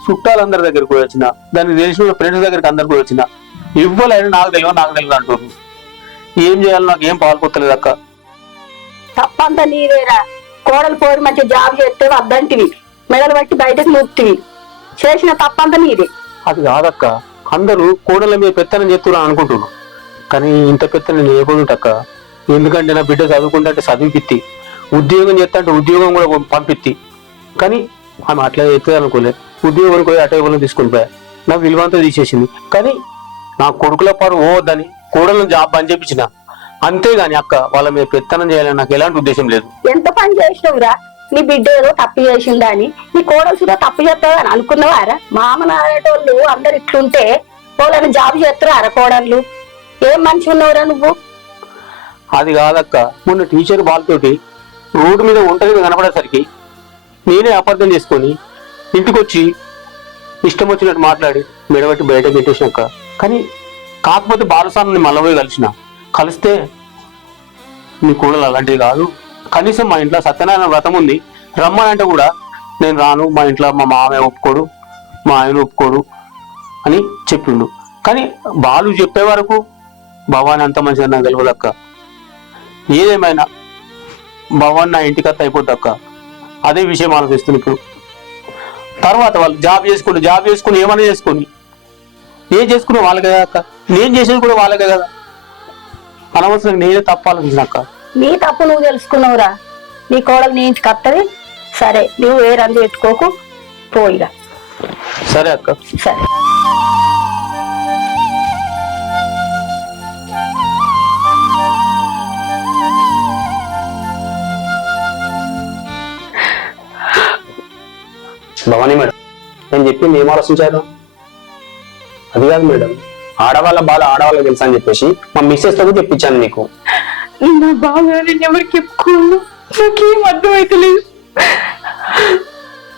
చుట్టాలందరి దగ్గరికి పోయి వచ్చిన, దాన్ని తెలిసిన ఫ్రెండ్స్ దగ్గరికి అందరికి పోయి వచ్చిన, ఇవ్వలేదు. నాకు తెలియదు అంటున్నారు. ఏం చేయాలి నాకు ఏం పాల్పోతలేదు అక్క. తప్పంతా నీదేరా. కోడలు పోరు మంచి జాబ్ చేస్తే వద్దంటివి, మెడలు బట్టి బయటకు నూపుతివి. చేసిన తప్పంతా నీదే. అది కాదక్క, అందరూ కోడల మీద పెత్తనం చేస్తున్నారు అనుకుంటున్నాను, కానీ ఇంత పెత్తనం నేను చేయకూడదక్క. ఎందుకంటే నా బిడ్డ చదువుకుంటే చదివిపిత్తి, ఉద్యోగం చేస్తా అంటే ఉద్యోగం కూడా పంపిత్తి. కానీ ఆమె అట్లా చేస్తుంది అనుకోలేదు. ఉద్యోగం పోయి అటైపులను తీసుకుని పోయా, నా విలువంతా తీసేసింది. కానీ నా కొడుకుల పాటు పోవద్దని కోడలను జాబ్ పని చేపించిన, అంతేగాని అక్క వాళ్ళ మీద పెత్తనం చేయాలని నాకు ఎలాంటి ఉద్దేశం లేదు. ఎంత పని చేసినవురా? నీ బిడ్డ ఏదో తప్పు చేసిందా అని, నీ కోడలు కూడా తప్పు చేస్తావు అని అనుకున్నవారా? మామ నానేటోళ్ళు అందరు ఇట్లుంటే వాళ్ళని జాబ్ చేస్తారా కోడళ్ళు? ఏం మంచి ఉన్నవరా నువ్వు? అది కాదక్క, మొన్న టీచర్ వాళ్ళతోటి రోడ్డు మీద ఒంటరిగా కనపడేసరికి నేనే అపార్థం చేసుకొని ఇంటికి వచ్చి ఇష్టం వచ్చినట్టు మాట్లాడి మెడబట్టి బయట పెట్టేసినాక. కానీ కాకపోతే బాలసాన్ని మళ్ళీ పోయి కలిస్తే నీ కూడలు అలాంటివి కాదు, కనీసం మా ఇంట్లో సత్యనారాయణ వ్రతం ఉంది రమ్మనంటే కూడా నేను రాను, మా ఇంట్లో మా మామయ్య ఒప్పుకోడు, మా ఆయన ఒప్పుకోడు అని చెప్పిండు. కానీ బాలు చెప్పే వరకు భవాని అంత మంచిగా నాకు తెలియదక్క. ఏదేమైనా భవాని నా ఇంటికత్త అయిపోద్దక్క. అదే విషయం ఆలోచిస్తుంది ఇప్పుడు. తర్వాత వాళ్ళు జాబ్ చేసుకుని ఏమైనా చేసుకొని ఏం చేసుకున్నా వాళ్ళకే కదా అక్క, నేను చేసేది కూడా వాళ్ళకే కదా. అనవసరం నేనే తప్పు ఆలోచించినక్క. నీ తప్పు నువ్వు తెలుసుకున్నావురా. నీ కోడలు నీ ఇంటికి వస్తుంది, సరే నువ్వు ఏ రంది పెట్టుకోకు, పోయిరా. సరే అక్క. సరే. భవానీ మేడం, నేను చెప్పింది ఏం ఆలోచించారు? అది కాదు మేడం, ఆడవాళ్ళ బాధ ఆడవాళ్ళకి తెలుసా అని చెప్పేసి మా మిస్సెస్ తో చెప్పించాను మీకు. నా బాధ నేను ఎవరికి చెప్పుకోను, నాకేం అర్థమైతలేదు.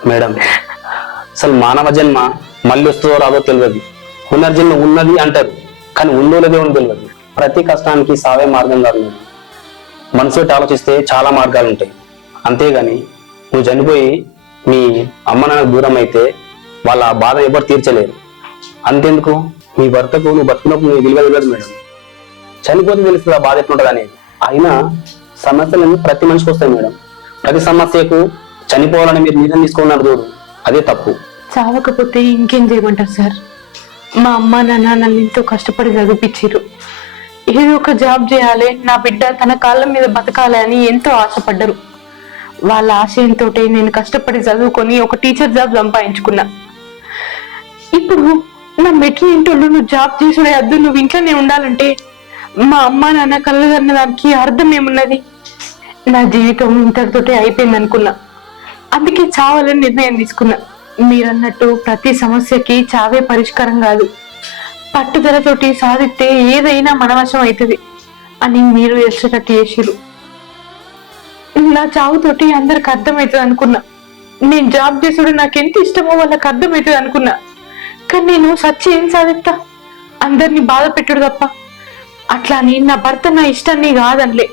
మేడం, అసలు మానవ జన్మ మళ్ళీ వస్తుందో రాదో తెలియదు. పునర్జన్మ ఉన్నది అంటారు, కానీ ఉందో లేదో తెలియదు. ప్రతి కష్టానికి సావే మార్గం కాదు మేడం. మనసు పెట్టి ఆలోచిస్తే చాలా మార్గాలు ఉంటాయి. అంతేగాని నువ్వు చనిపోయి మీ అమ్మ నాన్నకు దూరం అయితే వాళ్ళ బాధ ఎవరు తీర్చలేరు. అంతెందుకు, నీ భర్తకు నువ్వు బతుకున్నప్పుడు నీ విలువ తెలియదు మేడం. చనిపోతే తెలుస్తుంది ఆ బాధ ఎట్లుంటుంది అనేది. అయినా సమస్యలన్నీ ప్రతి మనిషికి వస్తాయి మేడం. ప్రతి సమస్యకు చనిపోవాలని మీరు నిర్ణయం తీసుకున్నారు చూడు, అదే తప్పు. చావకపోతే ఇంకేం చేయమంటారు సార్? మా అమ్మ నాన్న నన్ను ఎంతో కష్టపడి చదివించారు. ఏదో ఒక జాబ్ చేయాలి, నా బిడ్డ తన కాళ్ళ మీద బతకాలి అని ఎంతో ఆశపడ్డరు. వాళ్ళ ఆశయంతో నేను కష్టపడి చదువుకొని ఒక టీచర్ జాబ్ సంపాదించుకున్నా. ఇప్పుడు నా మెట్ల ఇంటోళ్ళు నువ్వు జాబ్ చేసుడే వద్దు, నువ్వు ఇంట్లోనే ఉండాలంటే మా అమ్మ నాన్న కళ్ళగన్న దానికి అర్థం ఏమున్నది? నా జీవితం ఇంతటితోటే అయిపోయింది అనుకున్నా. అందుకే చావాలని నిర్ణయం తీసుకున్నా. మీరన్నట్టు ప్రతి సమస్యకి చావే పరిష్కారం కాదు, పట్టుదలతోటి సాధిస్తే ఏదైనా మన వశం అవుతుంది అని మీరు తెలిసేటట్టు చేసిరు. నా చావుతోటి అందరికి అర్థమవుతుంది అనుకున్నా. నేను జాబ్ చేసుడు నాకు ఎంత ఇష్టమో వాళ్ళకి అర్థమవుతుంది అనుకున్నా. కానీ నేను సచ్చి ఏం సాధిస్తా? అందరినీ బాధ పెట్టుడు తప్ప. అట్లా అని నా భర్త నా ఇష్టాన్ని కాదనిలే,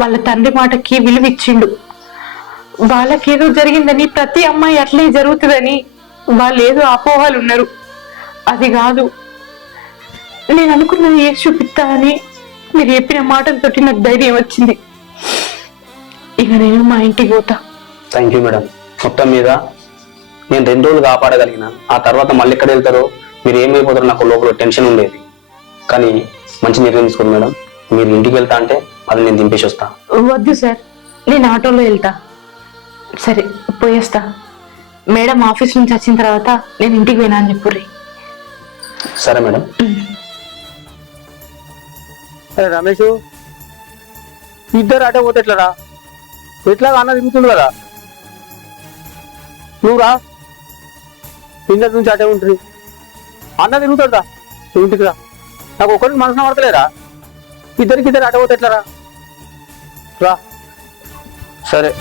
వాళ్ళ తండ్రి మాటకి విలువ ఇచ్చిండు. వాళ్ళకేదో జరిగిందని ప్రతి అమ్మాయి అట్లే జరుగుతుందని వాళ్ళు ఏదో అపోహలు ఉన్నారు. అది కాదు, నేను అనుకున్నది చేసి చూపిస్తా అని మీరు చెప్పిన మాటలతోటి నాకు ధైర్యం వచ్చింది. ఇక నేను మా ఇంటికి పోతా. Thank you madam. మొత్తం మీద నేను 2 రోజులు కాపాడగలిగిన, ఆ తర్వాత మళ్ళీ ఎక్కడ వెళ్తారో మీరు ఏమైపోతారో నాకు లోపల టెన్షన్ ఉండేది. కానీ మంచి నిర్ణయం తీసుకోండి మేడం. మీరు ఇంటికి వెళ్తా అంటే అది నేను దింపేసి వస్తా. వద్దు సార్, నేను ఆటోలో వెళ్తా. సరే పోయేస్తా. మేడం ఆఫీస్ నుంచి వచ్చిన తర్వాత నేను ఇంటికి పోయినా అని చెప్పుర్రి. సరే మేడం. రమేష్, ఇద్దరు అటే పోతే ఎట్లరా? ఎట్లా అన్న తిరుగుతుంది కదా, నువ్వు రా. ఇంటి నుంచి అటే ఉంటుంది, అన్న తిరుగుతాడు రా. నువ్వు ఇంటికి రా. నాకు ఒకరికి మనసున పడతలేరా? ఇద్దరు అటే పోతే ఎట్లరా? రా. సరే.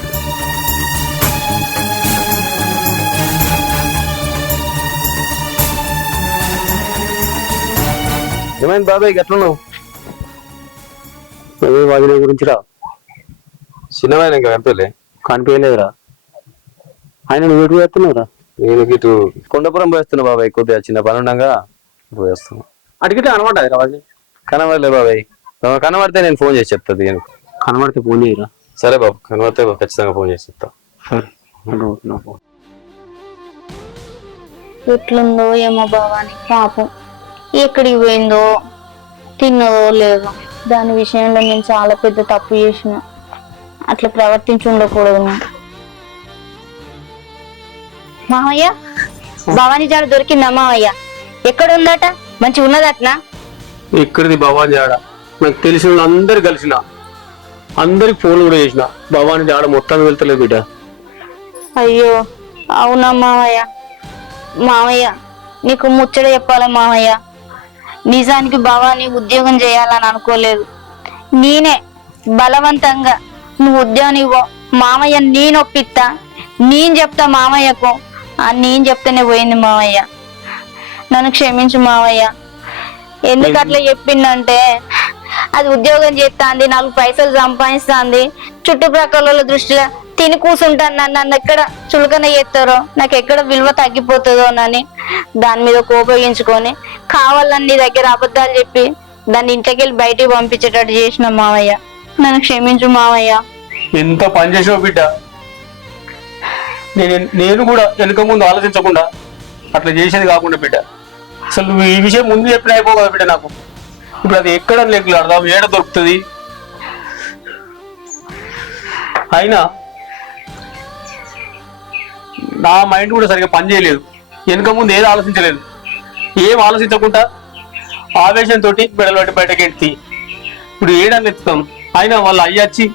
ఏమైంది బాబాయ్ ఎట్లున్నావు? వాదిన గురించి రా. చిన్నవాయన ఇంకా కనిపించలేదురా. ఆయన నువ్వు ఎటు వేస్తున్నావురా? నేను ఇటు కొండపురం పోయేస్తున్నా బాబాయ్, కొద్దిగా చిన్న పని ఉండగా పోయేస్తున్నా. అడిగితే అనమాట వాడిని. కనబడలే బాబాయ్, కనబడితే నేను ఫోన్ చేసి చెప్తాది. కనబడితే ఫోన్ చేయరా? సరే బాబు, కనబడితే ఖచ్చితంగా ఫోన్ చేసి చెప్తా. సరే. ఎట్లుందో ఏమో భావాని పాపం, ఎక్కడికి పోయిందో, తిన్నదో లేదో. దాని విషయంలో నేను చాలా పెద్ద తప్పు చేసిన. అట్లా ప్రవర్తించి ఉండకూడదు నేను. మామయ్య, భవానీ జాడ దొరికిందా మామయ్య? ఎక్కడ ఉందట? మంచి ఉన్నదట్నా? ఇక్కడిది భవానీ జాడ. నాకు తెలిసిన వాళ్ళు అందరు కలిసిన, అందరికి ఫోన్లు కూడా చేసిన. భవానీ జాడ మొత్తం వెళ్తలేదు బిడ్డ. అయ్యో అవునా మామయ్య? మామయ్య నీకు ముచ్చట చెప్పాలా మామయ్య? నిజానికి భవానీ ఉద్యోగం చేయాలని అనుకోలేదు. నేనే బలవంతంగా నువ్వు ఉద్యోగం ఇవ్వ మామయ్య, నేను ఒప్పిస్తా, నేను చెప్తా మామయ్యకు. నేను చెప్తేనే పోయింది మామయ్య. నన్ను క్షమించు మామయ్య. ఎందుకు అట్లా చెప్పిందంటే, అది ఉద్యోగం చేస్తాంది, 4 పైసలు సంపాదిస్తాంది, చుట్టుప్రక్కల వాళ్ళ దృష్టిలో తిని కూర్చుంటాను, నన్ను ఎక్కడ చులకన చేస్తారో, నాకు ఎక్కడ విలువ తగ్గిపోతుందో అని దాని మీద కోపగించుకొని కావాలని నీ దగ్గర అబద్ధాలు చెప్పి దాన్ని ఇంట్లోకి వెళ్ళి బయటికి పంపించేటట్టు చేసిన మామయ్య. నన్ను క్షమించు మామయ్య. ఎంత పని చేసావు బిడ్డ. నేను కూడా వెనుక ముందు ఆలోచించకుండా అట్లా చేసేది కాకుండా బిడ్డ, అసలు నువ్వు ఈ విషయం ముందు చెప్పిన అయిపో కదా బిడ్డ. నాకు ఇప్పుడు అది ఎక్కడ లేకు అర్థం ఏడ దొరుకుతుంది. అయినా నా మైండ్ కూడా సరిగ్గా పని చేయలేదు. వెనుక ముందు ఏది ఆలోచించలేదు. ఏం ఆలోచించకుండా ఆవేశంతో బిడ్డలు బట్టి బయటకి ఎత్తి ఇప్పుడు ఏడాది ఎత్తుతాం. అయినా వాళ్ళు అయ్యొచ్చి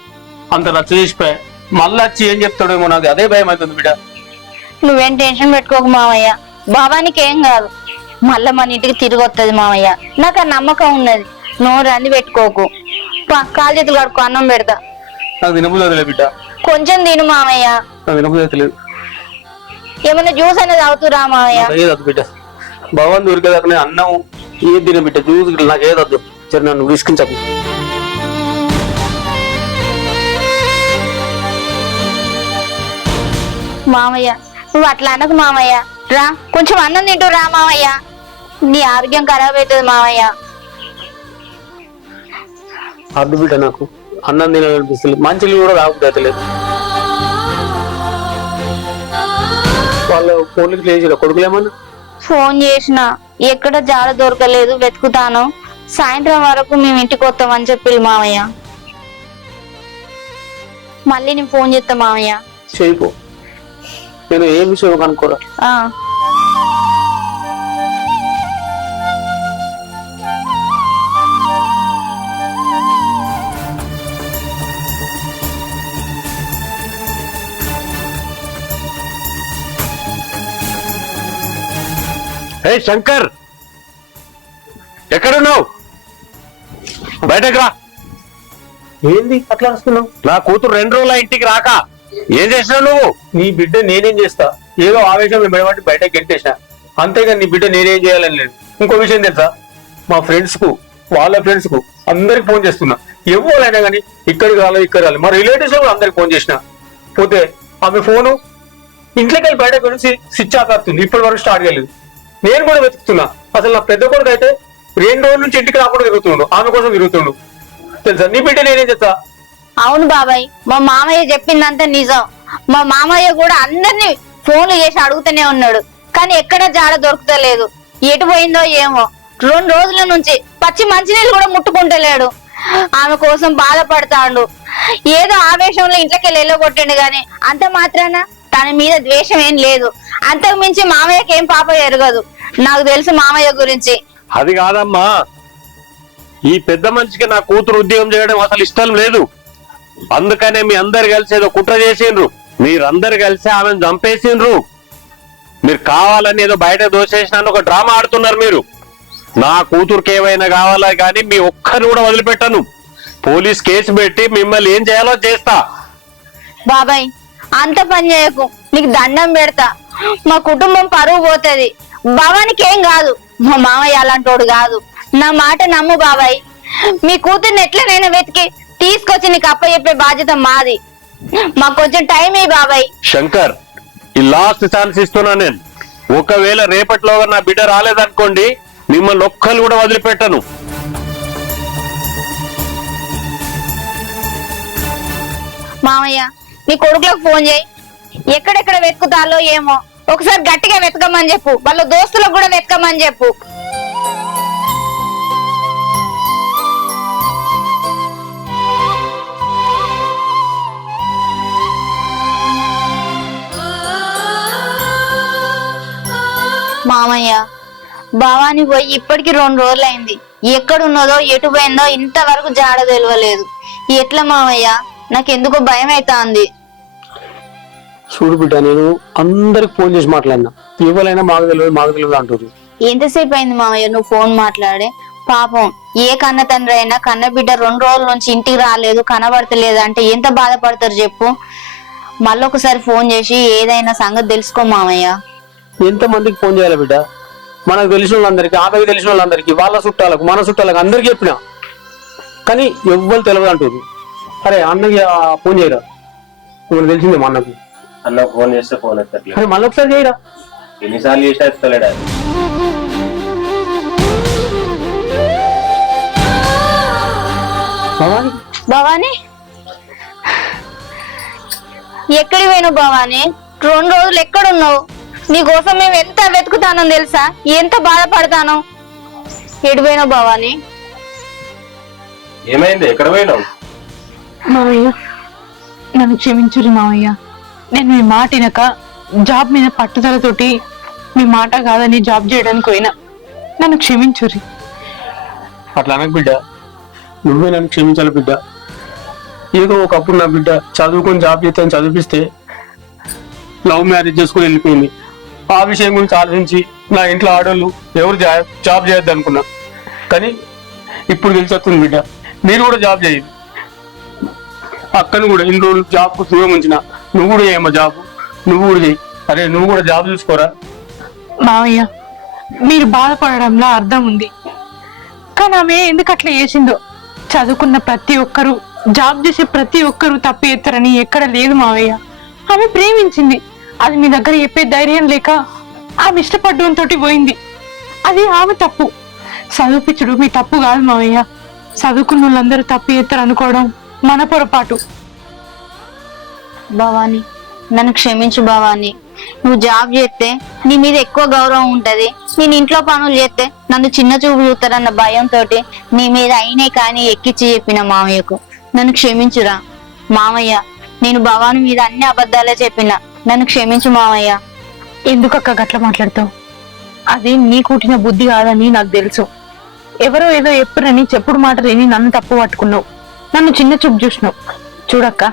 అంత రచ్చ చేసిపోయా, మళ్ళీ వచ్చి ఏం చెప్తాడేమో, నాకు అదే భయం అవుతుంది బిడ్డ. నువ్వేం టెన్షన్ పెట్టుకోకు మామయ్య, భావానికి ఏం కాదు. మళ్ళా మన ఇంటికి తిరిగి వస్తుంది మామయ్య, నాకు ఆ నమ్మకం ఉన్నది. నోరు అంది పెట్టుకోకు. కాలు చేతులు కడుక్కో, అన్నం పెడతా. నాకు తినబుద్ధి బిడ్డ. కొంచెం తిను మామయ్య. నాకు తినబుద్ధి లేదు. ఏమన్నా జ్యూస్ అనేది అవుతురా మామయ్య? ఏదద్దు బిడ్డ. భగవాన్ దొరికేదాకా అన్నం ఏది తిన బిడ్డ, జ్యూస్ నాకు ఏదద్దు. సరే నన్ను విసికించకు. మామయ్య నువ్వు అట్లా అనకు మామయ్య. రా కొంచెం అన్నం తింటూ రా మామయ్య, నీ ఆరోగ్యం ఖరాబ్ అవుతుంది మామయ్య. అద్దు బిడ్డ, నాకు అన్నం తినాలనిపిస్తుంది. మంచిలు కూడా రాకపోతలేదు. వాళ్ళ ఫోన్లకి లేచిన కొడుకులేమన్నా ఫోన్ చేసిన ఎక్కడ జాడ దొరకలేదు, వెతుకుతాను. సాయంత్రం వరకు మేము ఇంటికి వస్తామని చెప్పి మామయ్య. మళ్ళీ నేను ఫోన్ చేస్తా మామయ్య. చేయిపో, నేను ఏం విషయం కనుక్కోరా. హే శంకర్, ఎక్కడున్నావు? బయటకు రా. ఏంది అట్లా వస్తున్నావు? నా కూతురు 2 రోజుల ఇంటికి రాక ఏం చేసినావు నువ్వు? నీ బిడ్డ నేనేం చేస్తా? ఏదో ఆవేశంలో మెడబట్టి బయటకు గెంటేసిన, అంతేగాని నీ బిడ్డ నేనేం చేయాలని లేదు. ఇంకో విషయం తెలుసా, మా ఫ్రెండ్స్ కు, వాళ్ళ ఫ్రెండ్స్ కు అందరికి ఫోన్ చేస్తున్నా. ఎవరైనా కానీ ఇక్కడికి రాలేదు, ఇక్కడ రాలేదు. మా రిలేటివ్స్ కూడా అందరికి ఫోన్ చేసిన. పోతే ఆమె ఫోను ఇంట్లోకి వెళ్ళి బయటకు నుంచి స్విచ్ ఆఫ్ అవుతుంది. ఇప్పటి వరకు స్టార్ట్ చేయలేదు. నేను కూడా వెతుకుతున్నా. అసలు నా పెద్ద కొడుకు అయితే 2 రోజుల నుంచి ఇంటికి రాకుండా తిరుగుతుండు, ఆమె కోసం తిరుగుతుండు. తెలుసా నీ బిడ్డ నేనేం చేస్తా? అవును బాబాయ్, మా మామయ్య చెప్పిందంతా నిజం. మా మామయ్య కూడా అందరినీ ఫోన్లు చేసి అడుగుతూనే ఉన్నాడు, కానీ ఎక్కడ జాడ దొరుకుతలేదు. ఎటు పోయిందో ఏమో. 2 రోజుల నుంచి పచ్చి మంచినీళ్ళు కూడా ముట్టుకుంటలేడు. ఆమె కోసం బాధపడతాడు. ఏదో ఆవేశంలో ఇంట్లోకి వెళ్ళగొట్టిండు గాని అంత మాత్రాన తన మీద ద్వేషం ఏం లేదు. అంతకు మించి మామయ్యకి ఏం పాప ఎరగదు. నాకు తెలుసు మామయ్య గురించి. అది కాదమ్మా, ఈ పెద్ద మనిషికి నా కూతురు ఉద్యోగం చేయడం అసలు ఇష్టం లేదు. అందుకనే మీ అందరు కలిసి ఏదో కుట్ర చేసిండ్రు. మీరందరు కలిసి ఆమెను చంపేసిండ్రు. మీరు కావాలని ఏదో బయట దోచేసినాను ఒక డ్రామా ఆడుతున్నారు మీరు. నా కూతురుకి ఏమైనా కావాలా కానీ మీ ఒక్కరిని కూడా వదిలిపెట్టను. పోలీస్ కేసు పెట్టి మిమ్మల్ని ఏం చేయాలో చేస్తా. బాబాయ్ అంత పని చేయకు, నీకు దండం పెడతా. మా కుటుంబం పరువు పోతుంది. భవానికి ఏం కాదు, మా మామయ్య అలాంటోడు కాదు. నా మాట నమ్ము బాబాయ్. మీ కూతుర్ని ఎట్లనైనా వెతికి తీసుకొచ్చి నీకు అప్పచెప్పే బాధ్యత మాది. మాకు కొంచెం టైం ఇయ్యి బాబాయ్. శంకర్, ఈ లాస్ట్ ఛాన్స్ ఇస్తున్నా నేను. ఒకవేళ రేపటిలోగా నా బిడ్డ రాలేదనుకోండి, మిమ్మల్ని ఒక్కరు కూడా వదిలిపెట్టను. మామయ్య నీ కొడుకులకు ఫోన్ చేయి. ఎక్కడెక్కడ వెతుకుతాలో ఏమో ఒకసారి గట్టిగా వెతకమని చెప్పు. వాళ్ళ దోస్తులకు కూడా వెతకమని చెప్పు. మామయ్య భవాని పోయి ఇప్పటికి 2 రోజులైంది. ఎక్కడున్నదో ఎటు పోయిందో ఇంతవరకు జాడ తెలియలేదు. ఎట్లా మామయ్య? నాకెందుకో భయం అవుతాంది. చూడు బిడ్డ, నేను అందరికి ఫోన్ చేసి మాట్లాడినా, ఎవరైనా మాకు తెలియదు అంటారు. ఎంతసేపు అయింది మామయ్య నువ్వు ఫోన్ మాట్లాడే? పాపం ఏ కన్న తండ్రి అయినా కన్న బిడ్డ 2 రోజుల నుంచి ఇంటికి రాలేదు, కనబడతలేదు అంటే ఎంత బాధపడతారు చెప్పు. మళ్ళొకసారి ఫోన్ చేసి ఏదైనా సంగతి తెలుసుకో మామయ్య. ఎంత మందికి ఫోన్ చేయాలి బిడ్డ? మనకు తెలిసిన వాళ్ళందరికీ, ఆమెకు తెలిసిన వాళ్ళందరికీ, వాళ్ళ చుట్టాలకు, మన చుట్టాలకు అందరికి చెప్పినా, కానీ ఎవ్వరు తెలియదు అంటారు. అరే అన్నకి ఫోన్ చేయరా, నువ్వు తెలిసిందే మా అన్నకు. అన్న ఫోన్ చేస్తే ఫోన్ ఎత్తట్లేదు. అరే మళ్ళీ ఒకసారి చేయరా. ఎన్నిసార్లు చేసినా ఎత్తలేడా? భవాని ఎక్కడికి పోయినావు భవాని? 2 రోజులు ఎక్కడున్నావు? నీకోసం మేము ఎంత వెతుకుతానో తెలుసా, ఎంత బాధపడతానో. ఎడిపోయినావు భవాని? ఏమైంది? ఎక్కడ పోయినావు? మామయ్య నన్ను క్షమించురి మామయ్య. నేను మీ మాట వినక జాబ్ మీద పట్టుదలతోటి మీ మాట కాదని జాబ్ చేయడానికి పోయినా. నన్ను క్షమించురి. అట్లా అనకు బిడ్డ, నువ్వే నన్ను క్షమించాలి బిడ్డ. ఏదో ఒకప్పుడు నా బిడ్డ చదువుకొని జాబ్ చేస్తాను చదివిస్తే లవ్ మ్యారేజ్ చేసుకుని వెళ్ళిపోయింది. ఆ విషయం గురించి ఆలోచించి నా ఇంట్లో ఆడవాళ్ళు ఎవరు జాబ్ చేయొద్దు అనుకున్నా, కానీ ఇప్పుడు తెలిసి వస్తుంది బిడ్డ, మీరు కూడా జాబ్ చేయదు. అక్కను కూడా ఇన్ని రోజులు జాబ్కు దూరం ఉంచిన, నువ్వు కూడా చేయమ్మా జాబ్, నువ్వు కూడా చేయి. అరే నువ్వు కూడా జాబ్ చూసుకోరా. మామయ్య మీరు బాధపడడంలో అర్థం ఉంది, కానీ ఆమె ఎందుకు అట్లా చేసిందో. చదువుకున్న ప్రతి ఒక్కరు, జాబ్ చేసే ప్రతి ఒక్కరు తప్పు ఎత్తారని ఎక్కడ లేదు మావయ్య. ఆమె ప్రేమించింది, అది మీ దగ్గర చెప్పే ధైర్యం లేక ఆమె ఇష్టపడడంతో పోయింది. అది ఆమె తప్పు. చదువుపిచ్చుడు మీ తప్పు కాదు మావయ్య. చదువుకున్న వాళ్ళందరూ తప్పు ఎత్తారు అనుకోవడం మన పొరపాటు. భవాని నన్ను క్షమించు భవాని. నువ్వు జాబ్ చేస్తే నీ మీద ఎక్కువ గౌరవం ఉంటది. నేను ఇంట్లో పనులు చేస్తే నన్ను చిన్న చూపు చూస్తారన్న భయంతో నీ మీద అయినే కానీ ఎక్కిచ్చి చెప్పిన మామయ్యకు. నన్ను క్షమించురా మామయ్య. నేను భవాని మీద అన్ని అబద్ధాలే చెప్పిన, నన్ను క్షమించు మామయ్య. ఎందుకక్క గట్ల మాట్లాడతావు? అది నీ కూటిన బుద్ధి కాదని నాకు తెలుసు. ఎవరో ఏదో ఎప్పుడని చెప్పుడు మాట లేని నన్ను తప్పు పట్టుకున్నావు, నన్ను చిన్న చూపు చూసినావు. చూడక్క,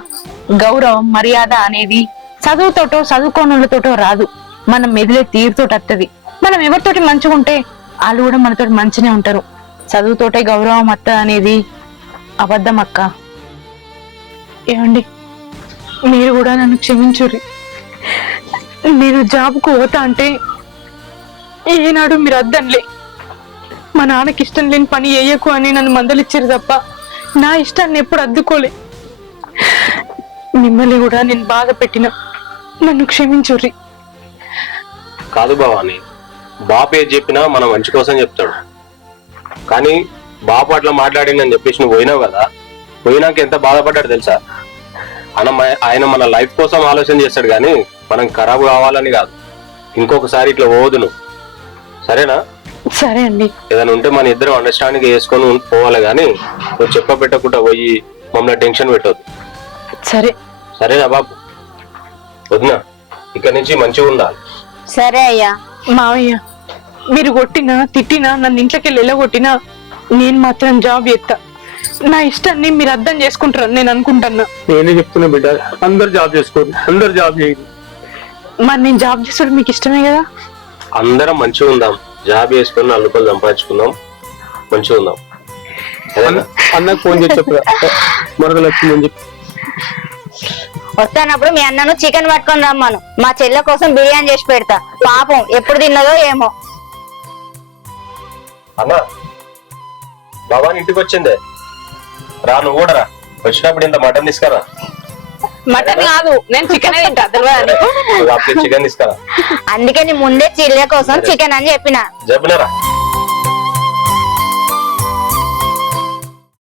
గౌరవం మర్యాద అనేది చదువుతోటో చదువుకోనులతోటో రాదు, మనం మెదిలే తీరుతోటి వస్తుంది. మనం ఎవరితోటి మంచిగా ఉంటే వాళ్ళు కూడా మనతోటి మంచినే ఉంటారు. చదువుతోటే గౌరవం అత్త అనేది అబద్ధం అక్క. ఏమండి, మీరు కూడా నన్ను క్షమించుర్రి. నేను జాబ్కు పోతా అంటే ఏనాడు మీరు అద్దనిలే. మా నాన్నకి ఇష్టం లేని పని వేయకు అని నన్ను మందలిచ్చారు తప్ప నా ఇష్టాన్ని ఎప్పుడు అద్దుకోలే. మిమ్మల్ని కూడా నేను బాధ పెట్టిన, నన్ను క్షమించుర్రి. కాదు భవాని, బాపు ఏది చెప్పినా మన మంచి కోసం చెప్తాడు. కానీ బాపు అట్లా మాట్లాడిందని చెప్పేసి నువ్వు పోయినావు కదా, పోయినాక ఎంత బాధపడ్డాడు తెలుసా? ఆయన మన లైఫ్ కోసం ఆలోచన చేస్తాడు కానీ మనం ఖరాబ్ కావాలని కాదు. ఇంకొకసారి ఇట్లా పోవద్దు నువ్వు, సరేనా? సరే అండి. ఏదైనా ఉంటే మన ఇద్దరం అండర్స్టాండింగ్ చేసుకొని పోవాలి కానీ నువ్వు చెప్పబెట్టకుండా పోయి మమ్మల్ని టెన్షన్ పెట్టవద్దు, సరే. సరేనా బాబు? వదినా, ఇక్కడ నుంచి మంచిగా ఉండాలి. సరే అయ్యా. మావయ్య, మీరు కొట్టినా తిట్టినా నన్ను ఇంట్లోకి వెళ్ళగొట్టినా నేను మాత్రం జాబ్ చేస్తా. నా ఇష్టాన్ని మీరు అర్థం చేసుకుంటారని నేను అనుకుంటున్నా. నేనే చెప్తున్నా బిడ్డ, అందరు జాబ్ చేసుకోరు, అందరు జాబ్ చేయదు. మరి నేను జాబ్ చేస్తాడు మీకు ఇష్టమే కదా? అందరం మంచిగా ఉందాం, జాబ్ చేసుకుని 4 రూపాయలు సంపాదించుకుందాం, మంచిగా ఉందాం. అన్నకు ఫోన్ చేసి చెప్పు, మరొక లక్ష్మి చెప్పి. వస్తానప్పుడు మీ అన్నను చికెన్ పట్టుకొని రమ్మను, మా చెల్లె కోసం బిర్యానీ చేసి పెడతా. పాపం ఎప్పుడు తిన్నదో ఏమో. అన్నా, బాబాని ఇంటికి వచ్చిందే, రా నువ్వు కూడా రా. వచ్చినప్పుడు ఇంత మటన్ తీసుకురా. మటన్ కాదు, నేను చికెన్ తింటా, తెలియదు. చికెన్ తీసుకురా. అందుకే నీ ముందే చెల్లె కోసం చికెన్ అని చెప్పిన. చెప్పినారా?